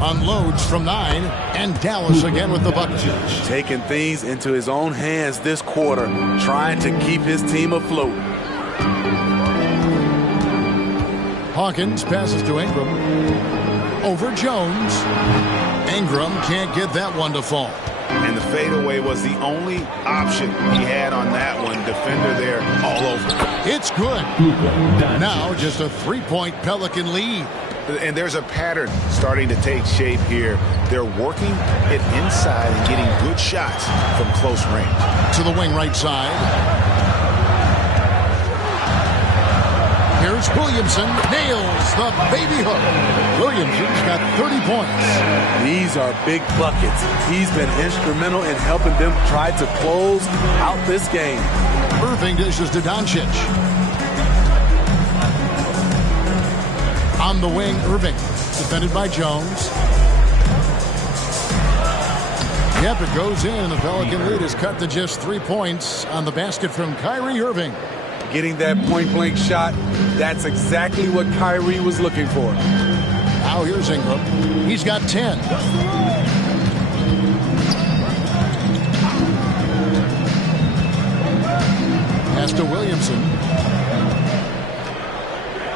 Unloads from 9, and Dallas again with the bucket. Taking things into his own hands this quarter, trying to keep his team afloat. Hawkins passes to Ingram. Over Jones. Ingram can't get that one to fall. And the fadeaway was the only option he had on that one. Defender there all over. It's good. Now just a 3-point Pelican lead. And there's a pattern starting to take shape here. They're working it inside and getting good shots from close range. To the wing right side. Here's Williamson. Nails the baby hook. Williamson's got 30 points. These are big buckets. He's been instrumental in helping them try to close out this game. Irving dishes to Doncic. On the wing, Irving. Defended by Jones. Yep, it goes in, and the Pelican lead is cut to just 3 points on the basket from Kyrie Irving. Getting that point-blank shot, that's exactly what Kyrie was looking for. Now here's Ingram. He's got 10. Pass to Williamson.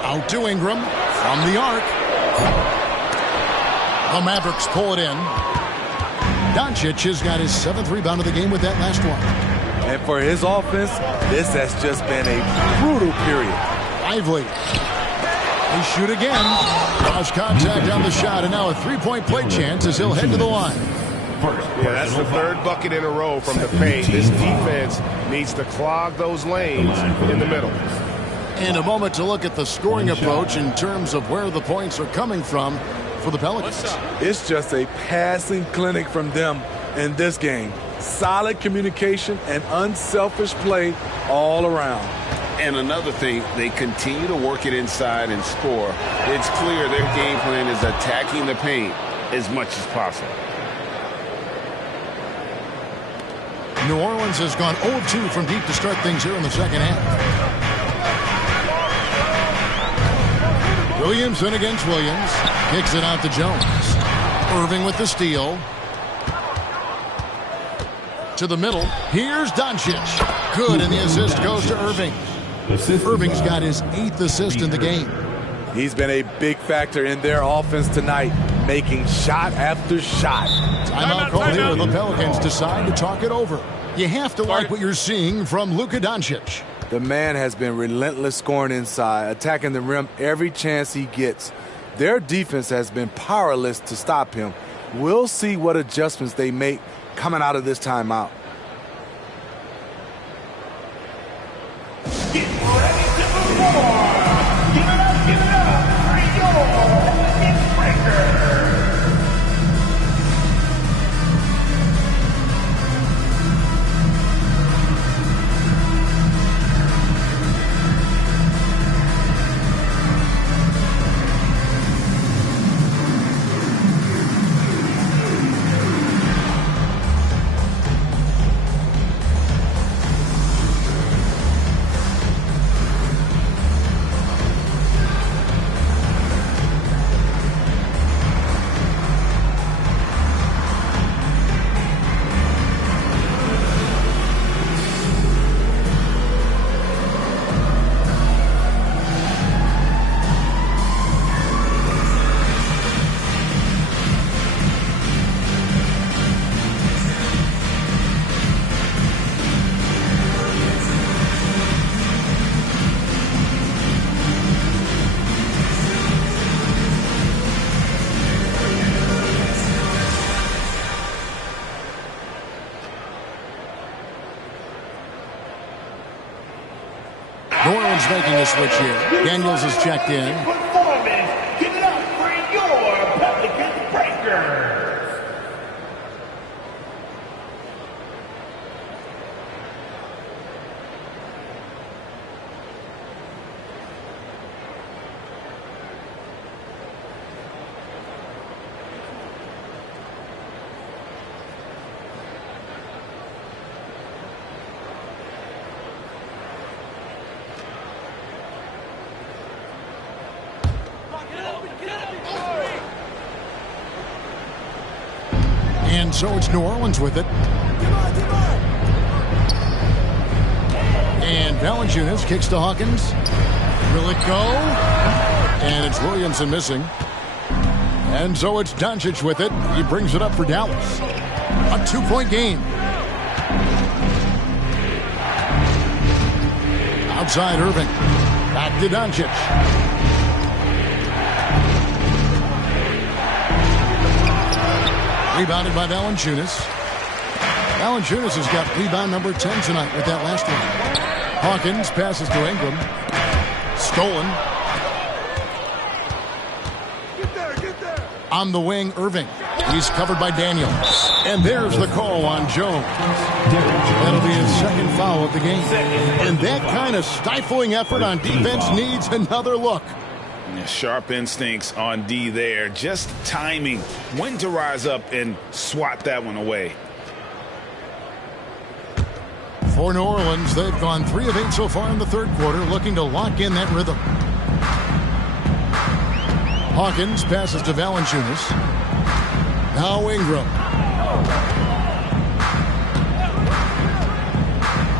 Out to Ingram. From the arc. The Mavericks pull it in. Doncic has got his 7th rebound of the game with that last one. And for his offense, this has just been a brutal period. Lively. They shoot again. Cross contact on the shot, and now a 3-point play chance as he'll head to the line. Yeah, that's the 3rd bucket in a row from the paint. This defense needs to clog those lanes in the middle. In a moment to look at the scoring approach in terms of where the points are coming from for the Pelicans. It's just a passing clinic from them in this game. solid communication and unselfish play all around. And another thing, they continue to work it inside and score. It's clear their game plan is attacking the paint as much as possible. New Orleans has gone 0-2 from deep to start things here in the second half. Williams in against Williams. Kicks it out to Jones. Irving with the steal. To the middle. Here's Doncic. Good, and the assist goes to Irving. Irving's got his 8th assist in the game. He's been a big factor in their offense tonight, making shot after shot. Timeout called here. The Pelicans decide to talk it over. You have to like what you're seeing from Luka Doncic. The man has been relentless scoring inside, attacking the rim every chance he gets. Their defense has been powerless to stop him. We'll see what adjustments they make coming out of this timeout. Get ready to perform. Give it up for your breaker. New Orleans making a switch here. Daniels is checked in. Performance. Give it up for your Pelicans breakers. And so it's New Orleans with it. And Valanciunas kicks to Hawkins. Will it go? And it's Williamson missing. And so it's Doncic with it. He brings it up for Dallas. A 2-point game. Outside Irving. Back to Doncic. Rebounded by Valanciunas. Valanciunas has got rebound number 10 tonight with that last one. Hawkins passes to Ingram. Stolen. Get there. On the wing, Irving. He's covered by Daniels. And there's the call on Jones. That'll be his second foul of the game. And that kind of stifling effort on defense needs another look. Sharp instincts on D there. Just timing when to rise up and swat that one away. For New Orleans, they've gone 3 of 8 so far in the third quarter, looking to lock in that rhythm. Hawkins passes to Valanciunas. Now Ingram.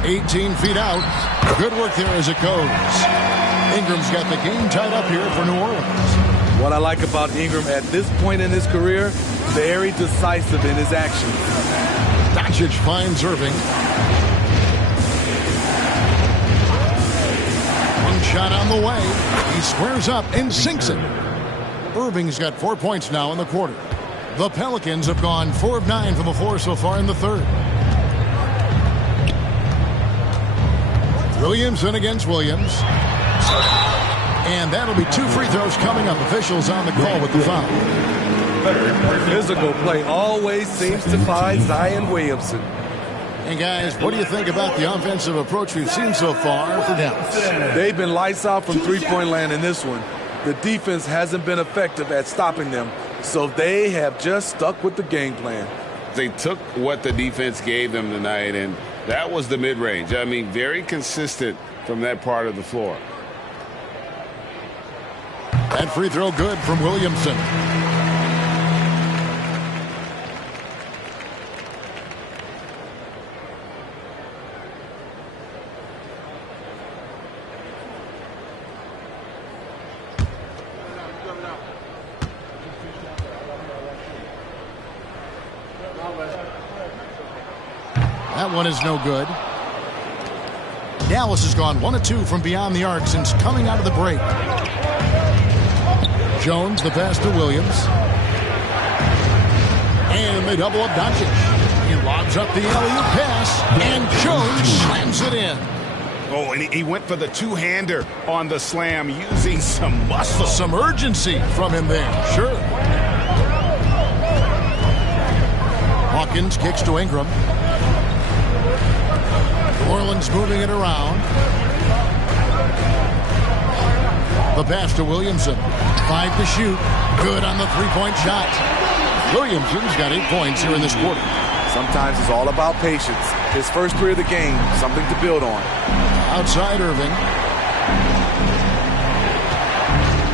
18 feet out. Good work there as it goes. Ingram's got the game tied up here for New Orleans. What I like about Ingram at this point in his career, very decisive in his actions. Doncic finds Irving. One shot on the way. He squares up and sinks it. Irving's got 4 points now in the quarter. The Pelicans have gone 4 of 9 from the floor so far in the third. Williams in against Williams. And that'll be 2 free throws coming up. Officials on the call with the foul. Physical play always seems to find Zion Williamson. And guys, what do you think about the offensive approach we've seen so far for Dallas? They've been lights out from three-point land in this one. The defense hasn't been effective at stopping them, so they have just stuck with the game plan. They took what the defense gave them tonight, and that was the mid-range. I mean, very consistent from that part of the floor. That free throw good from Williamson. That one is no good. Dallas has gone 1 of 2 from beyond the arc since coming out of the break. Jones, the pass to Williams. And they double up Doncic. He lobs up the alley-oop pass, and Jones slams it in. Oh, and he went for the two-hander on the slam using some muscle. Some urgency from him there, sure. Hawkins kicks to Ingram. New Orleans moving it around. The pass to Williamson. 5 to shoot. Good on the three-point shot. Williamson's got 8 points here in this quarter. Sometimes it's all about patience. His first 3 of the game, something to build on. Outside Irving.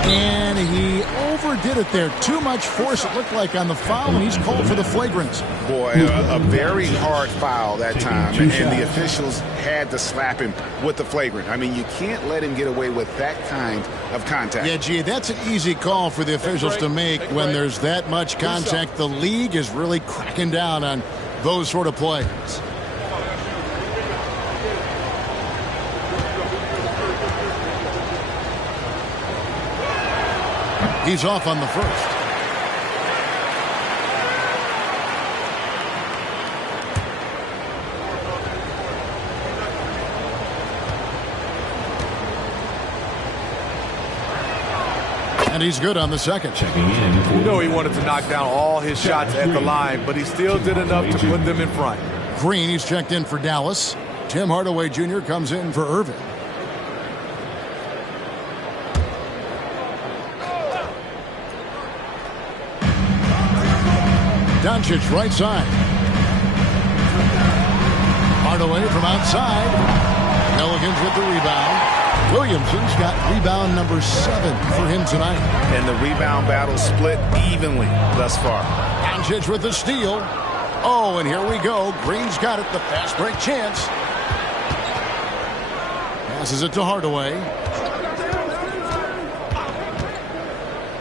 And he overdid it there. Too much force, it looked like, on the foul, and he's called for the flagrant. Boy, a very hard foul that time, and the officials had to slap him with the flagrant. I mean, you can't let him get away with that kind of contact. Yeah, gee, that's an easy call for the officials to make when there's that much contact. The league is really cracking down on those sort of plays. He's off on the first. And he's good on the second. You know he wanted to knock down all his shots at the line, but he still did enough to put them in front. Green, he's checked in for Dallas. Tim Hardaway Jr. comes in for Irving. Doncic right side. Hardaway from outside. Pelicans with the rebound. Williamson's got rebound number 7 for him tonight. And the rebound battle split evenly thus far. Doncic with the steal. Oh, and here we go. Green's got it. The fast break chance. Passes it to Hardaway.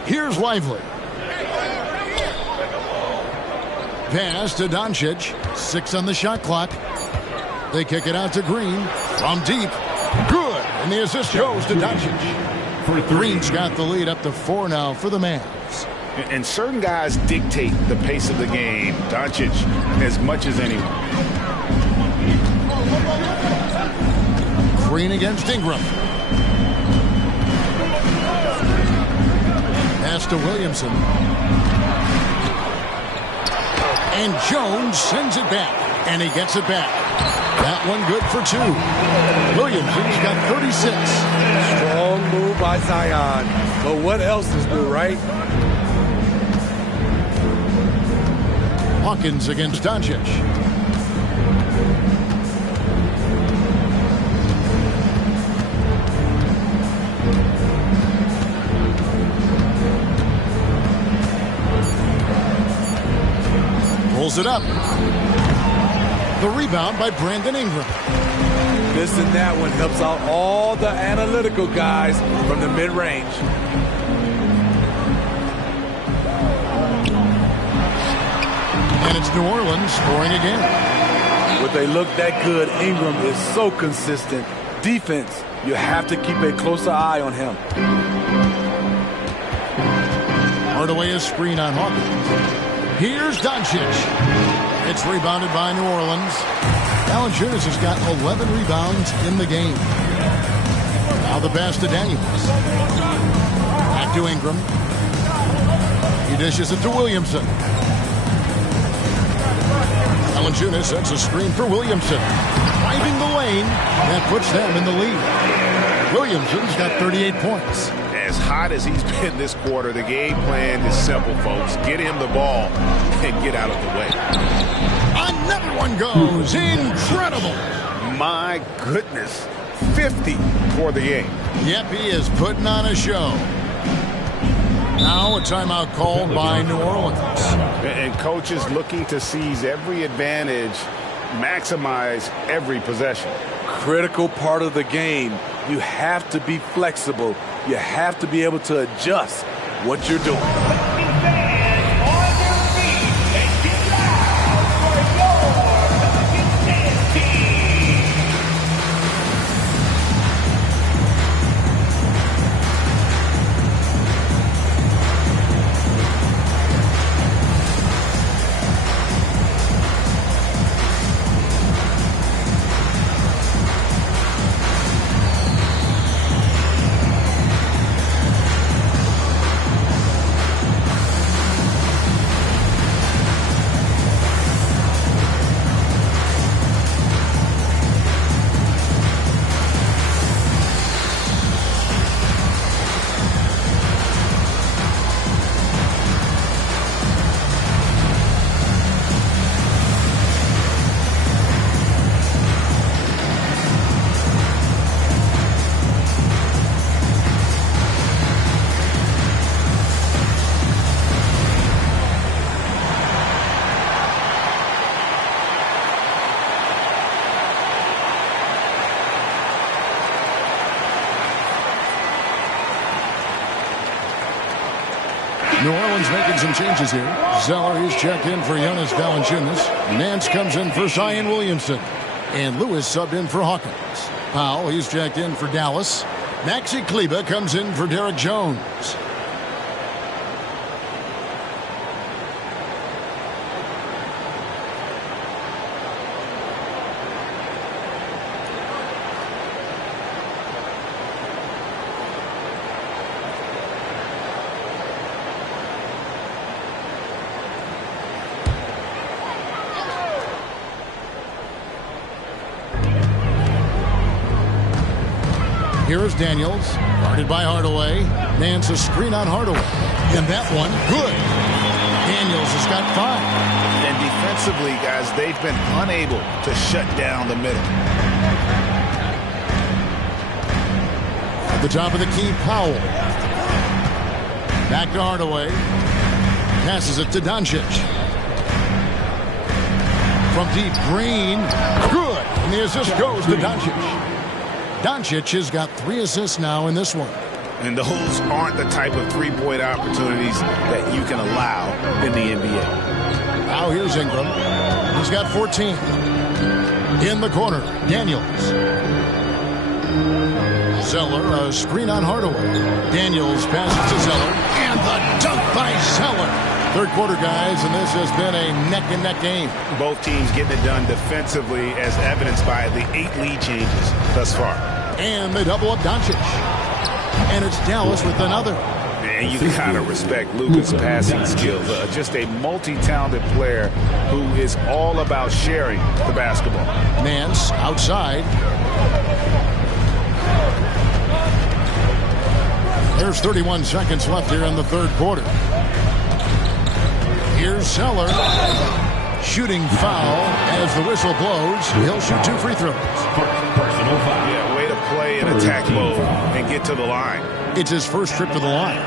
Here's Lively. Pass to Doncic. 6 on the shot clock. They kick it out to Green. From deep. Good. And the assist goes to Doncic. Green's got the lead up to 4 now for the Mavs. And certain guys dictate the pace of the game. Doncic as much as anyone. Green against Ingram. Pass to Williamson. And Jones sends it back. And he gets it back. That one good for 2. Williamson's got 36. Strong move by Zion. But what else is new, right? Hawkins against Doncic. Pulls it up. The rebound by Brandon Ingram. Missing that one helps out all the analytical guys from the mid-range. And it's New Orleans scoring again. When they look that good, Ingram is so consistent. Defense, you have to keep a closer eye on him. Hardaway is screen on Hawkins. Here's Doncic. It's rebounded by New Orleans. Valanciunas has got 11 rebounds in the game. Now the pass to Daniels. Back to Ingram. He dishes it to Williamson. Valanciunas sets a screen for Williamson. Driving the lane, that puts them in the lead. Williamson's got 38 points. As hot as he's been this quarter, the game plan is simple, folks. Get him the ball and get out of the way. Another one goes. Incredible. My goodness. 50 for the game. Yep, he is putting on a show. Now a timeout called by New Orleans. And coaches looking to seize every advantage, maximize every possession. Critical part of the game. You have to be flexible. You have to be able to adjust what you're doing. New Orleans making some changes here. Zeller, he's checked in for Jonas Valanciunas. Nance comes in for Zion Williamson. And Lewis subbed in for Hawkins. Powell, he's checked in for Dallas. Maxi Kleber comes in for Derek Jones. Here's Daniels, guarded by Hardaway. Nance a screen on Hardaway. And that one, good. Daniels has got 5. And defensively, guys, they've been unable to shut down the middle. At the top of the key, Powell. Back to Hardaway. Passes it to Doncic. From deep, Green. Good. And the assist goes to Doncic. Doncic has got 3 assists now in this one. And those aren't the type of three-point opportunities that you can allow in the NBA. Now here's Ingram. He's got 14. In the corner, Daniels. Zeller, a screen on Hardaway. Daniels passes to Zeller. And the dunk by Zeller. Third quarter, guys, and this has been a neck-and-neck game. Both teams getting it done defensively as evidenced by the 8 lead changes thus far. And they double up Doncic. And it's Dallas with another. And you gotta respect Luka's passing skills. Just a multi-talented player who is all about sharing the basketball. Nance outside. There's 31 seconds left here in the third quarter. Here's Zeller. Shooting foul as the whistle blows. He'll shoot 2 free throws. Personal foul. Yeah, way to play in attack mode and get to the line. It's his first trip to the line.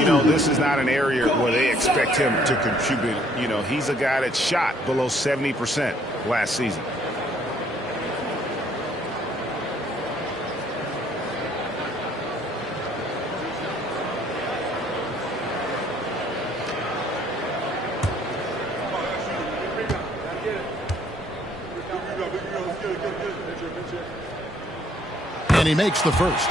You know, this is not an area where they expect him to contribute. You know, he's a guy that shot below 70% last season. And he makes the first.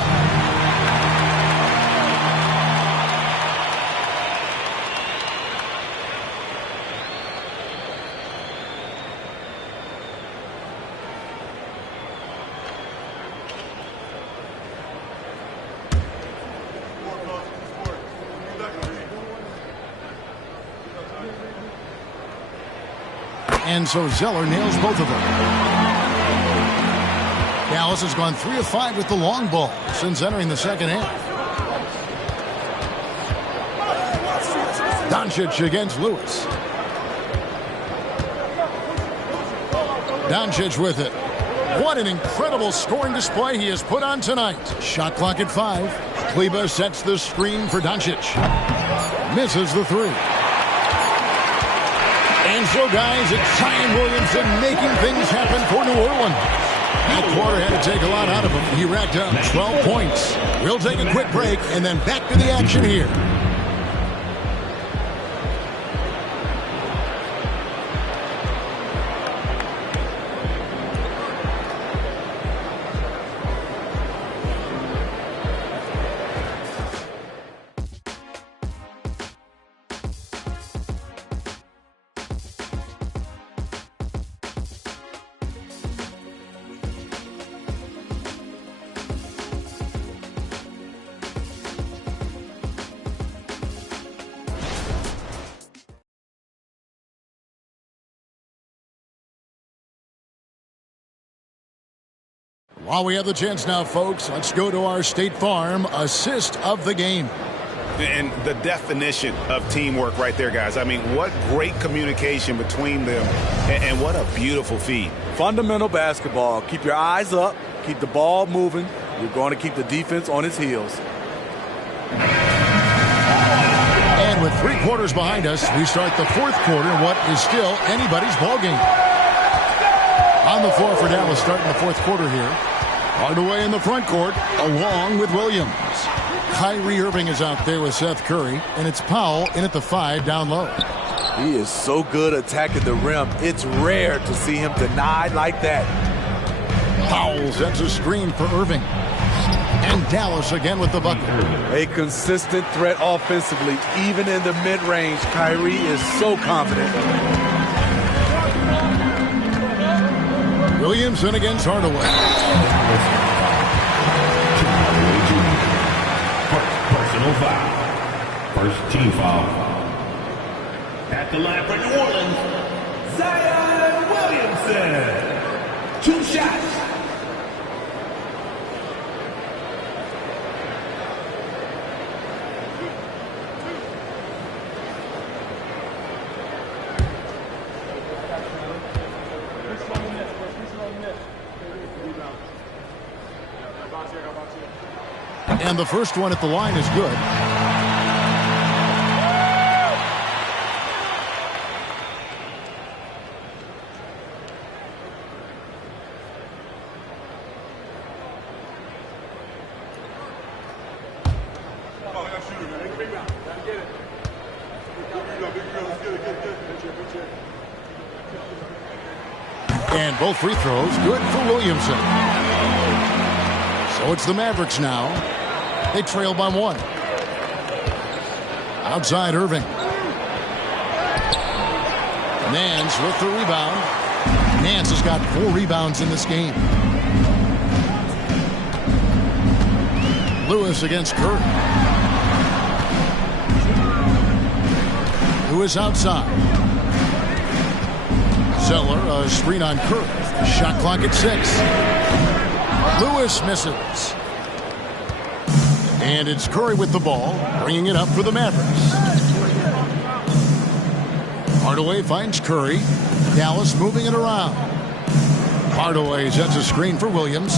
And so Zeller nails both of them. Dallas has gone 3 of 5 with the long ball since entering the second half. Doncic against Lewis. Doncic with it. What an incredible scoring display he has put on tonight. Shot clock at 5. Kleba sets the screen for Doncic. Misses the 3. And so, guys, it's Zion Williamson making things happen for New Orleans. That quarter had to take a lot out of him. He racked up 12 points. We'll take a quick break and then back to the action here. While we have the chance now, folks, let's go to our State Farm assist of the game. And the definition of teamwork right there, guys. I mean, what great communication between them, and what a beautiful feed. Fundamental basketball. Keep your eyes up. Keep the ball moving. You're going to keep the defense on its heels. And with 3 quarters behind us, we start the 4th quarter in what is still anybody's ball game. On the floor for Dallas starting the 4th quarter here. Hardaway in the front court, along with Williams. Kyrie Irving is out there with Seth Curry, and it's Powell in at the 5 down low. He is so good attacking the rim. It's rare to see him denied like that. Powell sets a screen for Irving. And Dallas again with the bucket. A consistent threat offensively, even in the mid-range. Kyrie is so confident. Williamson against Hardaway. Personal foul. First team foul. At the line for New Orleans, Zion Williamson. 2 shots. And the first one at the line is good. And both free throws good for Williamson. So it's the Mavericks now. They trail by 1. Outside Irving. Nance with the rebound. Nance has got 4 rebounds in this game. Lewis against Curry. Lewis outside. Zeller, a screen on Curry. Shot clock at 6. Lewis misses. And it's Curry with the ball, bringing it up for the Mavericks. Hardaway finds Curry. Dallas moving it around. Hardaway sets a screen for Williams.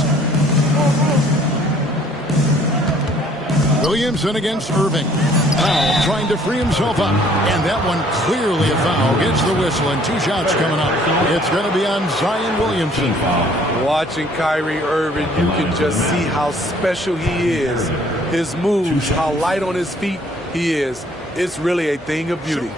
Williamson against Irving. Powell trying to free himself up. And that one clearly a foul. Gets the whistle and 2 shots coming up. It's going to be on Zion Williamson. Watching Kyrie Irving, you can just see how special he is. His moves, how light on his feet he is. It's really a thing of beauty.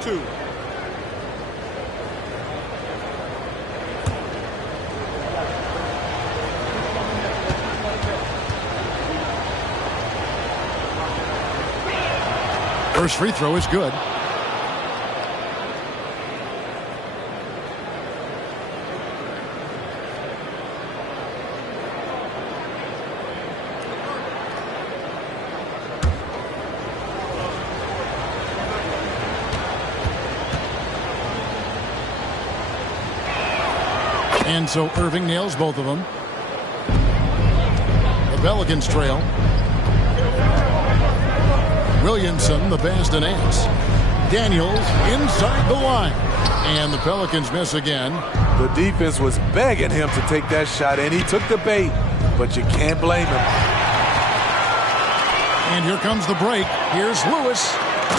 First free throw is good. And so Irving nails both of them. The Pelicans trail. Williamson, the pass to Nance. Daniels inside the line. And the Pelicans miss again. The defense was begging him to take that shot, and he took the bait, but you can't blame him. And here comes the break. Here's Lewis.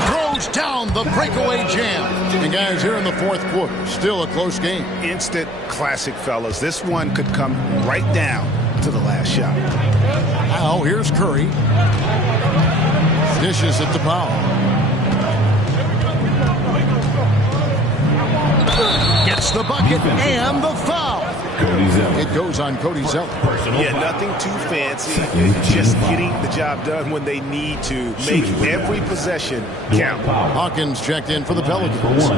Throws down the breakaway jam. And guys, here in the fourth quarter, still a close game. Instant classic, fellas. This one could come right down to the last shot. Now here's Curry. Dishes it to Powell. Gets the bucket and the foul. It goes on Cody Zeller. Yeah, nothing too fancy. Just getting the job done when they need to. Make every possession count. Hawkins checked in for the Pelicans.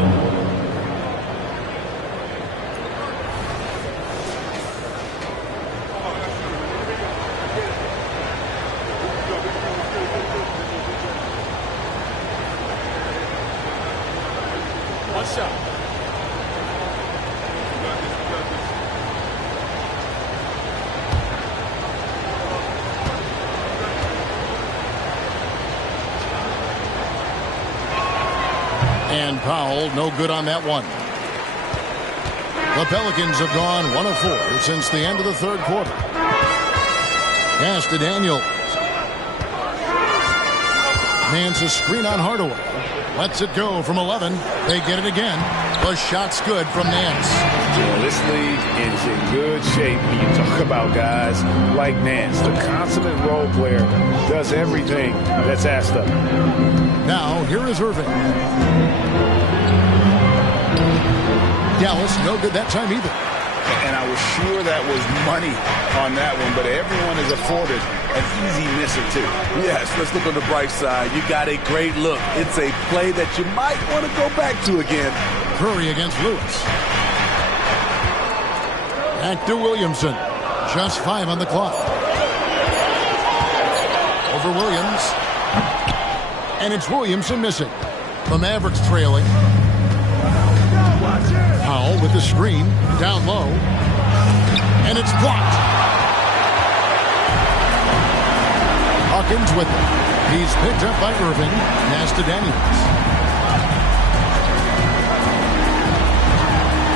And Powell, no good on that one. The Pelicans have gone 1 of 4 since the end of the third quarter. Pass to Daniels. Nance a screen on Hardaway. Lets it go from 11. They get it again. The shot's good from Nance. Yeah, this league is in good shape when you talk about guys like Nance. The consummate role player does everything that's asked of him. Now, here is Irving. Dallas, no good that time either. And I was sure that was money on that one, but everyone is afforded an easy misser too. Yes, let's look on the bright side. You got a great look. It's a play that you might want to go back to again. Curry against Lewis. Back to Williamson. Just 5 on the clock. Over Williams. And it's Williamson missing. The Mavericks trailing. Powell with the screen. Down low. And it's blocked. Hawkins with it. He's picked up by Irving. Pass to Daniels.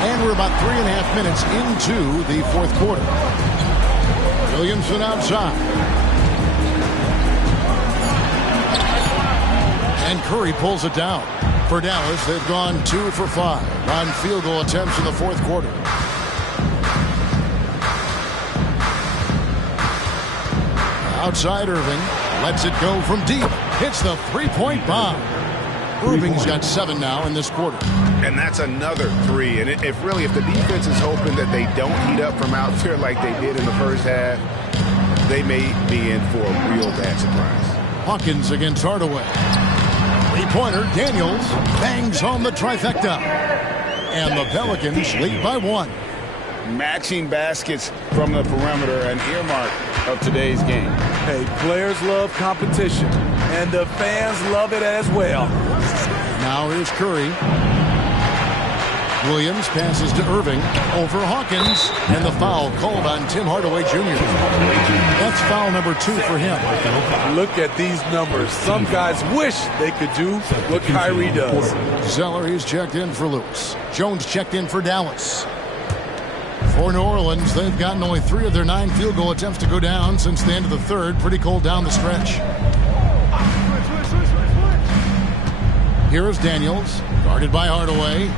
And we're about 3.5 minutes into the fourth quarter. Williamson outside. And Curry pulls it down. For Dallas, they've gone 2 for 5 on field goal attempts in the fourth quarter. Outside Irving. Lets it go from deep. Hits the three-point bomb. Irving's got 7 now in this quarter. And that's another 3. And if the defense is hoping that they don't heat up from out there like they did in the first half, they may be in for a real bad surprise. Hawkins against Hardaway. Three-pointer, Daniels bangs home the trifecta. And the Pelicans lead by 1. Matching baskets from the perimeter, an earmark of today's game. Hey, players love competition, and the fans love it as well. Now here's Curry. Williams passes to Irving over Hawkins, and the foul called on Tim Hardaway Jr. That's foul number 2 for him. Look at these numbers. Some guys wish they could do what Kyrie does. Zeller, he's checked in for Lewis. Jones checked in for Dallas. For New Orleans, they've gotten only 3 of their 9 field goal attempts to go down since the end of the third. Pretty cold down the stretch. Here is Daniels, guarded by Hardaway.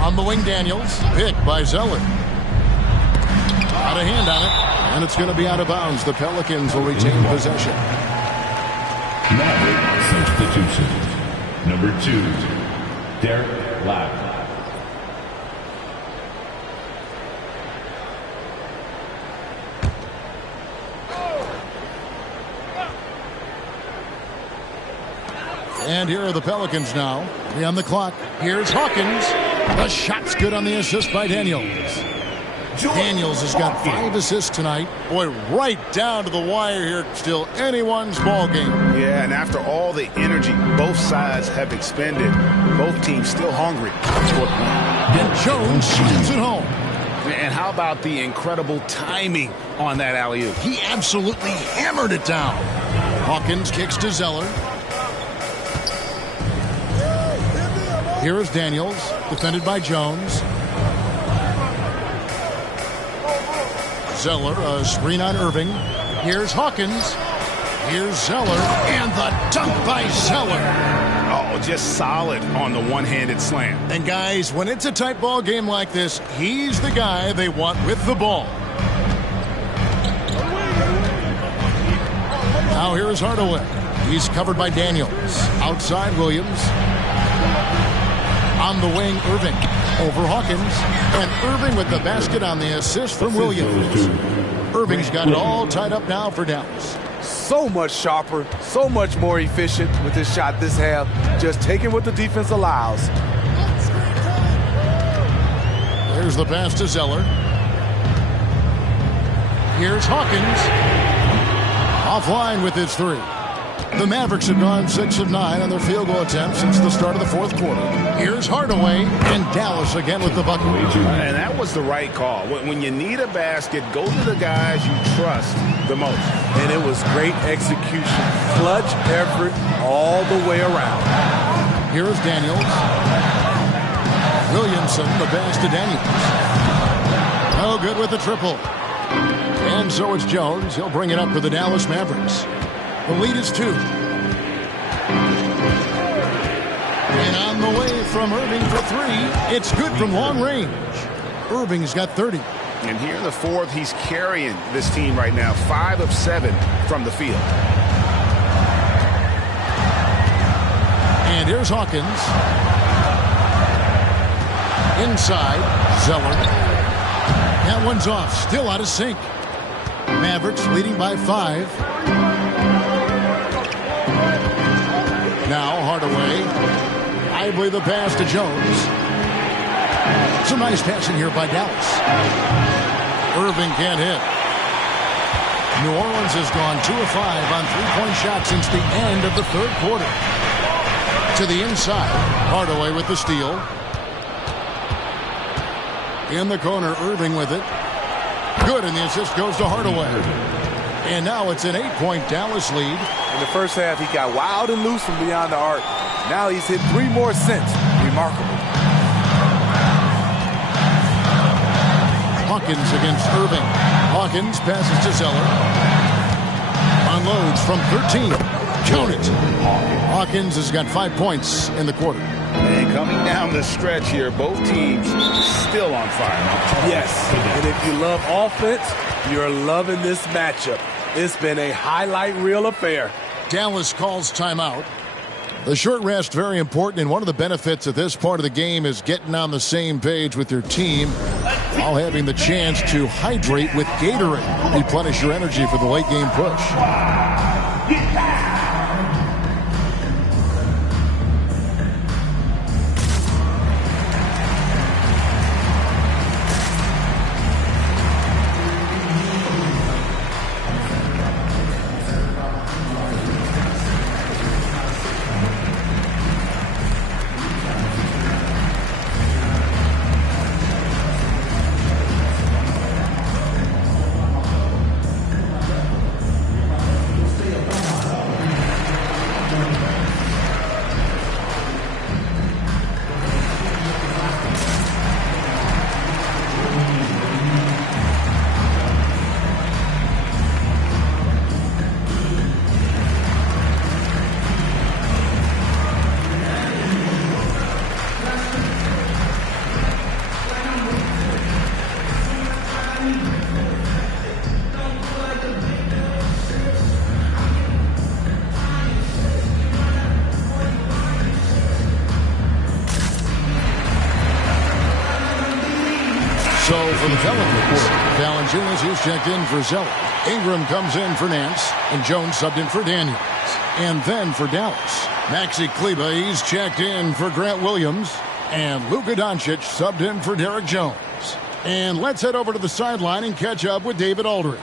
On the wing, Daniels, picked by Zeller. Out of hand on it, and it's going to be out of bounds. The Pelicans will retain possession. Maverick substitution. Number 2, Derek Black. And here are the Pelicans now. 3 on the clock. Here's Hawkins. The shot's good on the assist by Daniels. Daniels has got 5 assists tonight. Boy, right down to the wire here. Still anyone's ball game. Yeah, and after all the energy both sides have expended, both teams still hungry. And Jones slams it home. And how about the incredible timing on that alley-oop? He absolutely hammered it down. Hawkins kicks to Zeller. Here is Daniels, defended by Jones. Zeller, a screen on Irving. Here's Hawkins. Here's Zeller, and the dunk by Zeller. Oh, just solid on the one-handed slam. And guys, when it's a tight ball game like this, he's the guy they want with the ball. Now here's Hardaway. He's covered by Daniels. Outside Williams. On the wing, Irving. Over Hawkins. And Irving with the basket on the assist from Williams. Irving's got it all tied up now for Dallas. So much sharper, so much more efficient with his shot this half. Just taking what the defense allows. There's the pass to Zeller. Here's Hawkins. Offline with his 3. The Mavericks have gone 6 of 9 on their field goal attempts since the start of the 4th quarter. Here's Hardaway, and Dallas again with the bucket. And that was the right call. When you need a basket, go to the guys you trust the most. And it was great execution. Clutch effort all the way around. Here's Daniels. Williamson, the pass to Daniels. No good with the triple. And so it's Jones. He'll bring it up for the Dallas Mavericks. The lead is 2. And on the way from Irving for 3. It's good from long range. Irving's got 30. And here in the 4th, he's carrying this team right now. 5 of 7 from the field. And here's Hawkins. Inside, Zeller. That one's off. Still out of sync. Mavericks leading by 5. Now Hardaway. I believe the pass to Jones. Some nice passing here by Dallas. Irving can't hit. New Orleans has gone 2 of 5 on 3-point shots since the end of the 3rd quarter. To the inside. Hardaway with the steal. In the corner, Irving with it. Good, and the assist goes to Hardaway. And now it's an 8-point Dallas lead. In the first half, he got wild and loose from beyond the arc. Now he's hit 3 more since. Remarkable. Hawkins against Irving. Hawkins passes to Zeller. Unloads from 13. Count it. Hawkins has got 5 points in the quarter. And coming down the stretch here, both teams still on fire. Yes, and if you love offense, you're loving this matchup. It's been a highlight reel affair. Dallas calls timeout. The short rest, very important, and one of the benefits of this part of the game is getting on the same page with your team while having the chance to hydrate with Gatorade. Replenish your energy for the late game push. So for the Pelicans, Valanciunas, he's checked in for Zeller. Ingram comes in for Nance, and Jones subbed in for Daniels. And then for Dallas, Maxi Kleber, he's checked in for Grant Williams, and Luka Doncic subbed in for Derek Jones. And let's head over to the sideline and catch up with David Aldridge.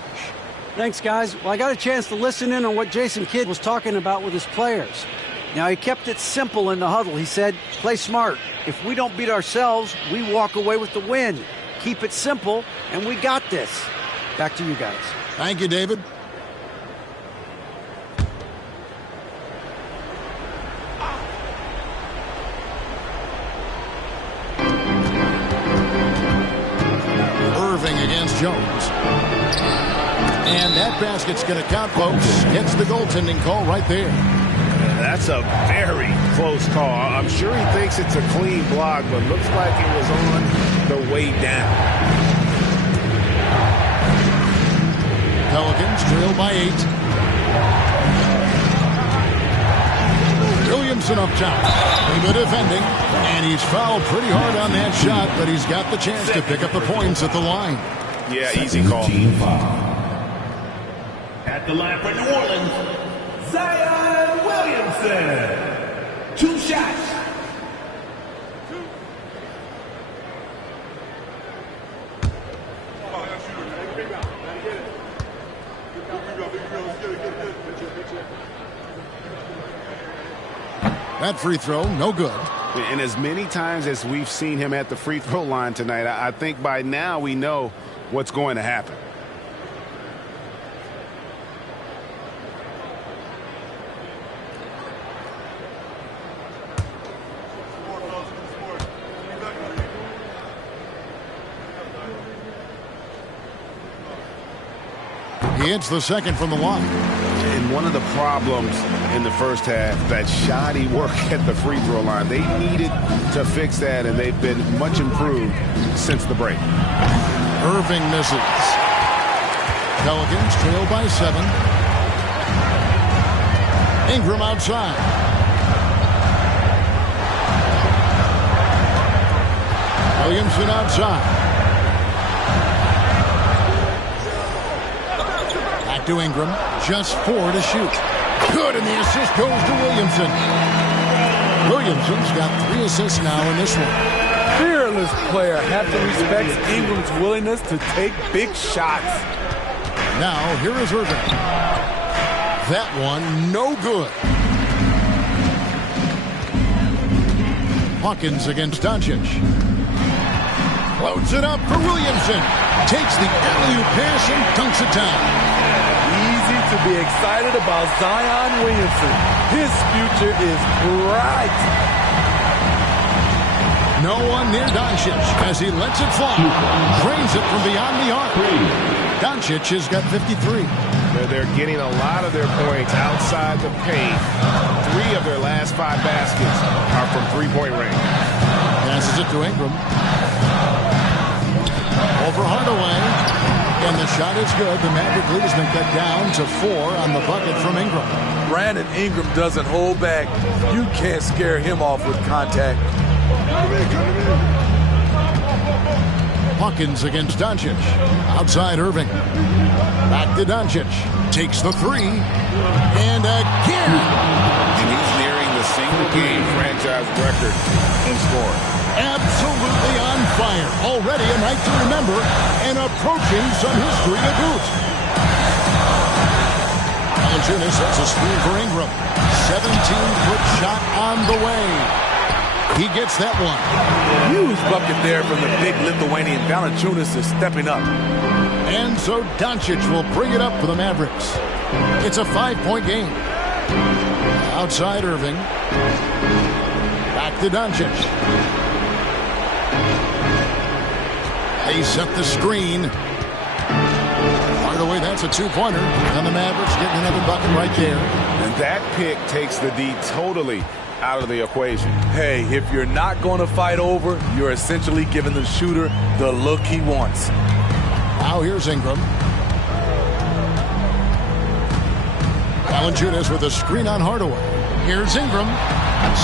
Thanks, guys. Well, I got a chance to listen in on what Jason Kidd was talking about with his players. Now, he kept it simple in the huddle. He said, play smart. If we don't beat ourselves, we walk away with the win. Keep it simple, and we got this. Back to you guys. Thank you, David. Irving against Jones. And that basket's going to count, folks. Gets the goaltending call right there. That's a very close call. I'm sure he thinks it's a clean block, but looks like it was on the way down. Pelicans trail by 8. Williamson up top. Pretty good defending. And he's fouled pretty hard on that shot, but he's got the chance to pick up the points at the line. Yeah, easy call. At the line for New Orleans, Zion Williamson. 2 shots. That free throw, no good. And as many times as we've seen him at the free throw line tonight, I think by now we know what's going to happen. He hits the second from the line. And one of the problems in the first half, that shoddy work at the free throw line. They needed to fix that, and they've been much improved since the break. Irving misses. Pelicans trail by 7. Ingram outside. Williamson outside. Back to Ingram. Just 4 to shoot. Good, and the assist goes to Williamson. Williamson's got 3 assists now in this one. Fearless player. Have to respect Ingram's willingness to take big shots. Now, here is Irving. That one, no good. Hawkins against Doncic. Floats it up for Williamson. Takes the alley-oop pass and dunks it down. Easy to be excited about Zion Williamson. His future is bright. No one near Doncic as he lets it fly. Drains it from beyond the arc. Doncic has got 53. They're getting a lot of their points outside the paint. 3 of their last 5 baskets are from three-point range. Passes it to Ingram. Over Hardaway. And the shot is good. The Maverick lead has been cut down to 4 on the bucket from Ingram. Brandon Ingram doesn't hold back. You can't scare him off with contact. Hawkins against Doncic. Outside Irving. Back to Doncic. Takes the 3. And again. And he's nearing the single-game franchise record in scoring. Absolutely on fire. Already a night to remember and approaching some history to boot. Valanciunas sets a screen for Ingram. 17-foot shot on the way. He gets that one. Huge bucket there from the big Lithuanian. Valanciunas is stepping up. And so Doncic will bring it up for the Mavericks. It's a 5-point game. Outside Irving. Back to Doncic. They set the screen. Hardaway, that's a 2-pointer. And the Mavericks getting another bucket right there. And that pick takes the D totally out of the equation. Hey, if you're not going to fight over, you're essentially giving the shooter the look he wants. Now here's Ingram. Valanciunas with a screen on Hardaway. Here's Ingram.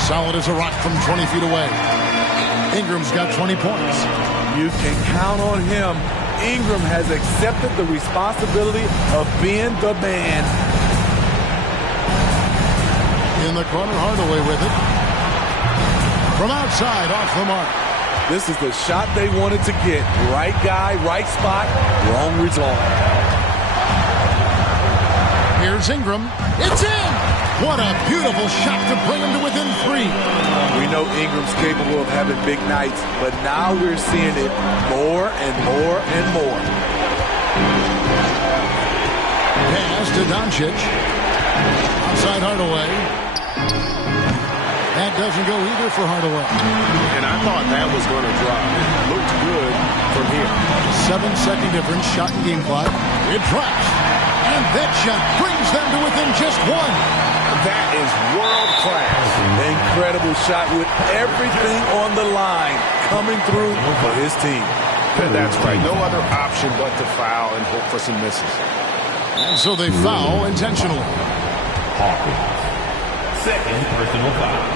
Solid as a rock from 20 feet away. Ingram's got 20 points. You can count on him. Ingram has accepted the responsibility of being the man. In the corner, Hardaway with it. From outside, off the mark. This is the shot they wanted to get. Right guy, right spot, wrong result. Here's Ingram. It's in! What a beautiful shot to bring him to within 3. We know Ingram's capable of having big nights, but now we're seeing it more and more and more. Pass to Doncic. Outside Hardaway. That doesn't go either for Hardaway. And I thought that was going to drop. It looked good from here. 7-second difference, shot and game clock. It drops. And that shot brings them to within just 1. That is world class. Incredible shot with everything on the line coming through for his team. That's right. No other option but to foul and hope for some misses. And so they foul intentionally. Hawkins. Second personal foul.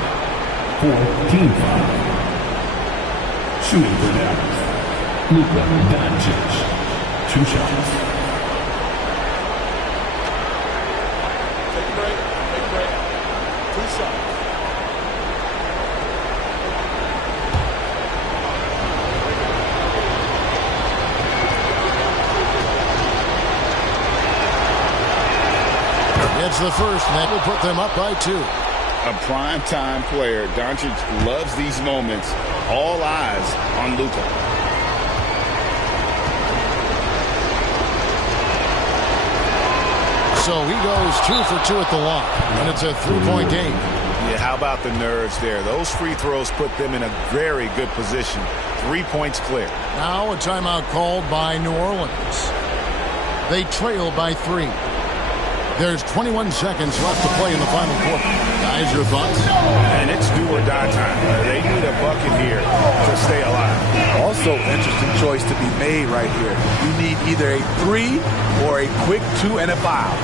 14 foul. Shooting for Dallas. Luka Doncic. 2 shots. It's the first, and that will put them up by 2. A prime-time player. Doncic loves these moments. All eyes on Luka. So he goes 2 for 2 at the line, and it's a 3-point game. Yeah, how about the nerves there? Those free throws put them in a very good position. 3 points clear. Now a timeout called by New Orleans. They trail by 3. There's 21 seconds left to play in the final quarter. Guys, your thoughts? And it's do or die time. They need a bucket here to stay alive. Also, interesting choice to be made right here. You need either a 3 or a quick 2 and a foul.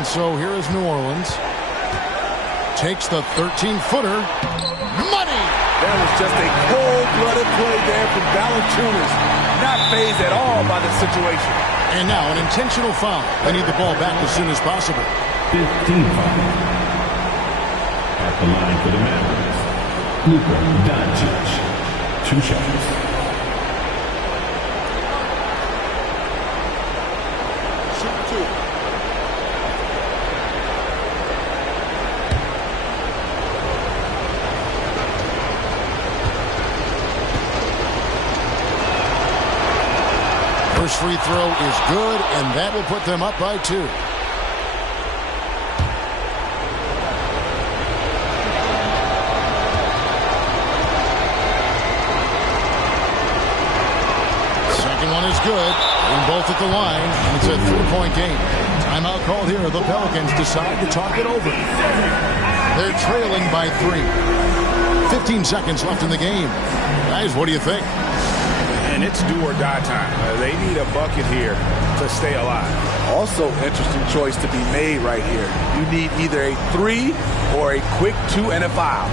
And so here is New Orleans. Takes the 13-footer. Money! That was just a cold-blooded play there from Valanciunas. Not fazed at all by the situation. And now an intentional foul. They need the ball back as soon as possible. 15 foul. At the line for the Mavericks. Luka Doncic. 2 shots. First free throw is good, and that will put them up by 2. Second one is good, and both at the line, and it's a 3-point game. Timeout called here. The Pelicans decide to talk it over. They're trailing by 3. 15 seconds left in the game. Guys, what do you think? And it's do or die time. They need a bucket here to stay alive. Also, interesting choice to be made right here. You need either a 3 or a quick 2 and a foul.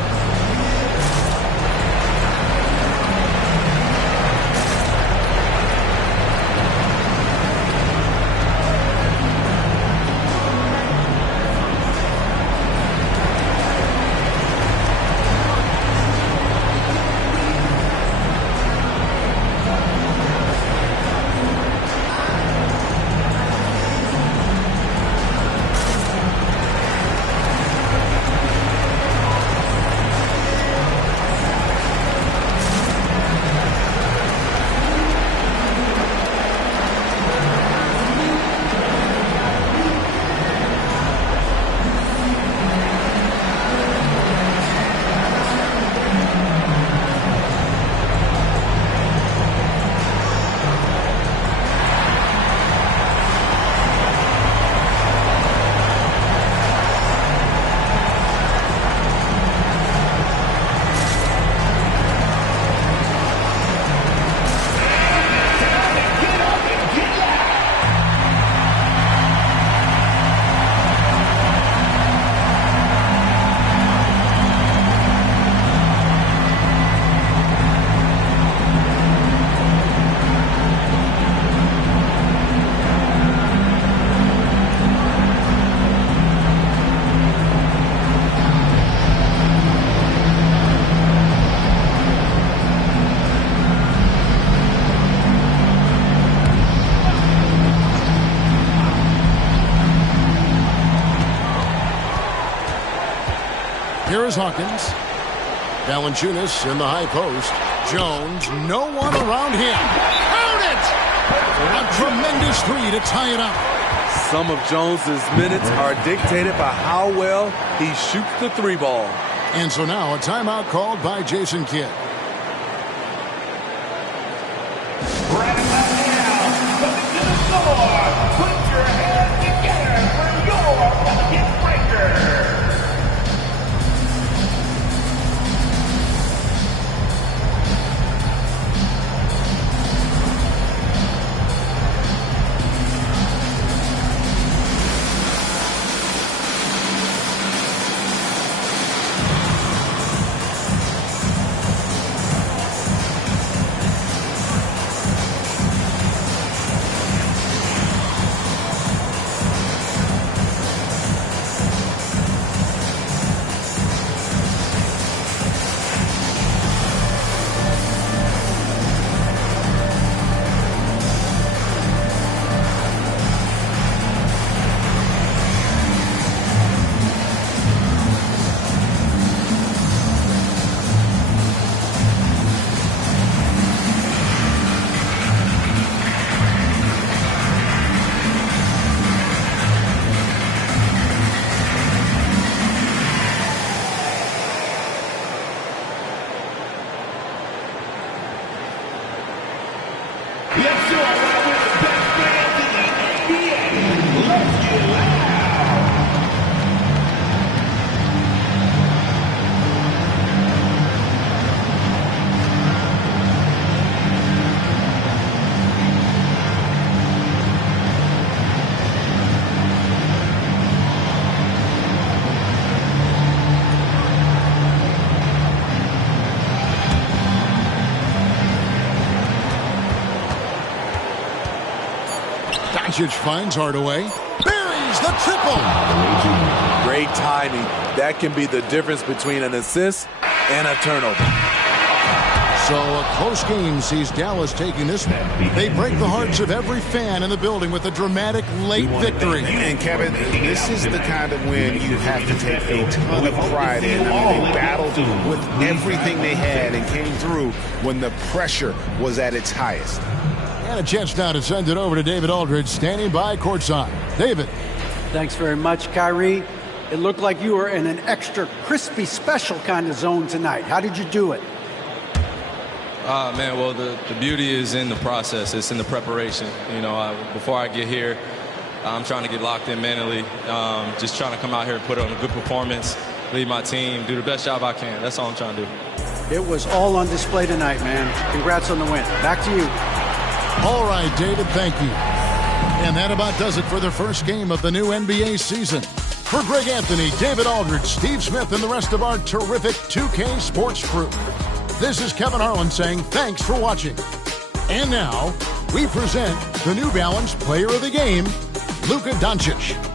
Here is Hawkins. Valanciunas in the high post. Jones, no one around him. Count it! A tremendous 3 to tie it up. Some of Jones's minutes are dictated by how well he shoots the 3 ball. And so now a timeout called by Jason Kidd. Right about now, coming to the floor. Put your hands together for your Pelicans breaker. Yes, sir. Right with the best fans in the NBA. Let's get loud. Doncic finds Hardaway. Buries the triple. Great timing. That can be the difference between an assist and a turnover. So a close game sees Dallas taking this one. They break the hearts of every fan in the building with a dramatic late victory. And Kevin, this is the kind of win you have to take a ton of pride in. I mean, they battled with everything they had and came through when the pressure was at its highest. And a chance now to send it over to David Aldridge, standing by courtside. David. Thanks very much, Kyrie. It looked like you were in an extra crispy special kind of zone tonight. How did you do it? Man, well, the beauty is in the process. It's in the preparation. You know, before I get here, I'm trying to get locked in mentally. Just trying to come out here and put on a good performance, lead my team, do the best job I can. That's all I'm trying to do. It was all on display tonight, man. Congrats on the win. Back to you. All right, David, thank you. And that about does it for the first game of the new NBA season. For Greg Anthony, David Aldridge, Steve Smith, and the rest of our terrific 2K Sports crew, this is Kevin Harlan saying thanks for watching. And now, we present the New Balance Player of the Game, Luka Doncic.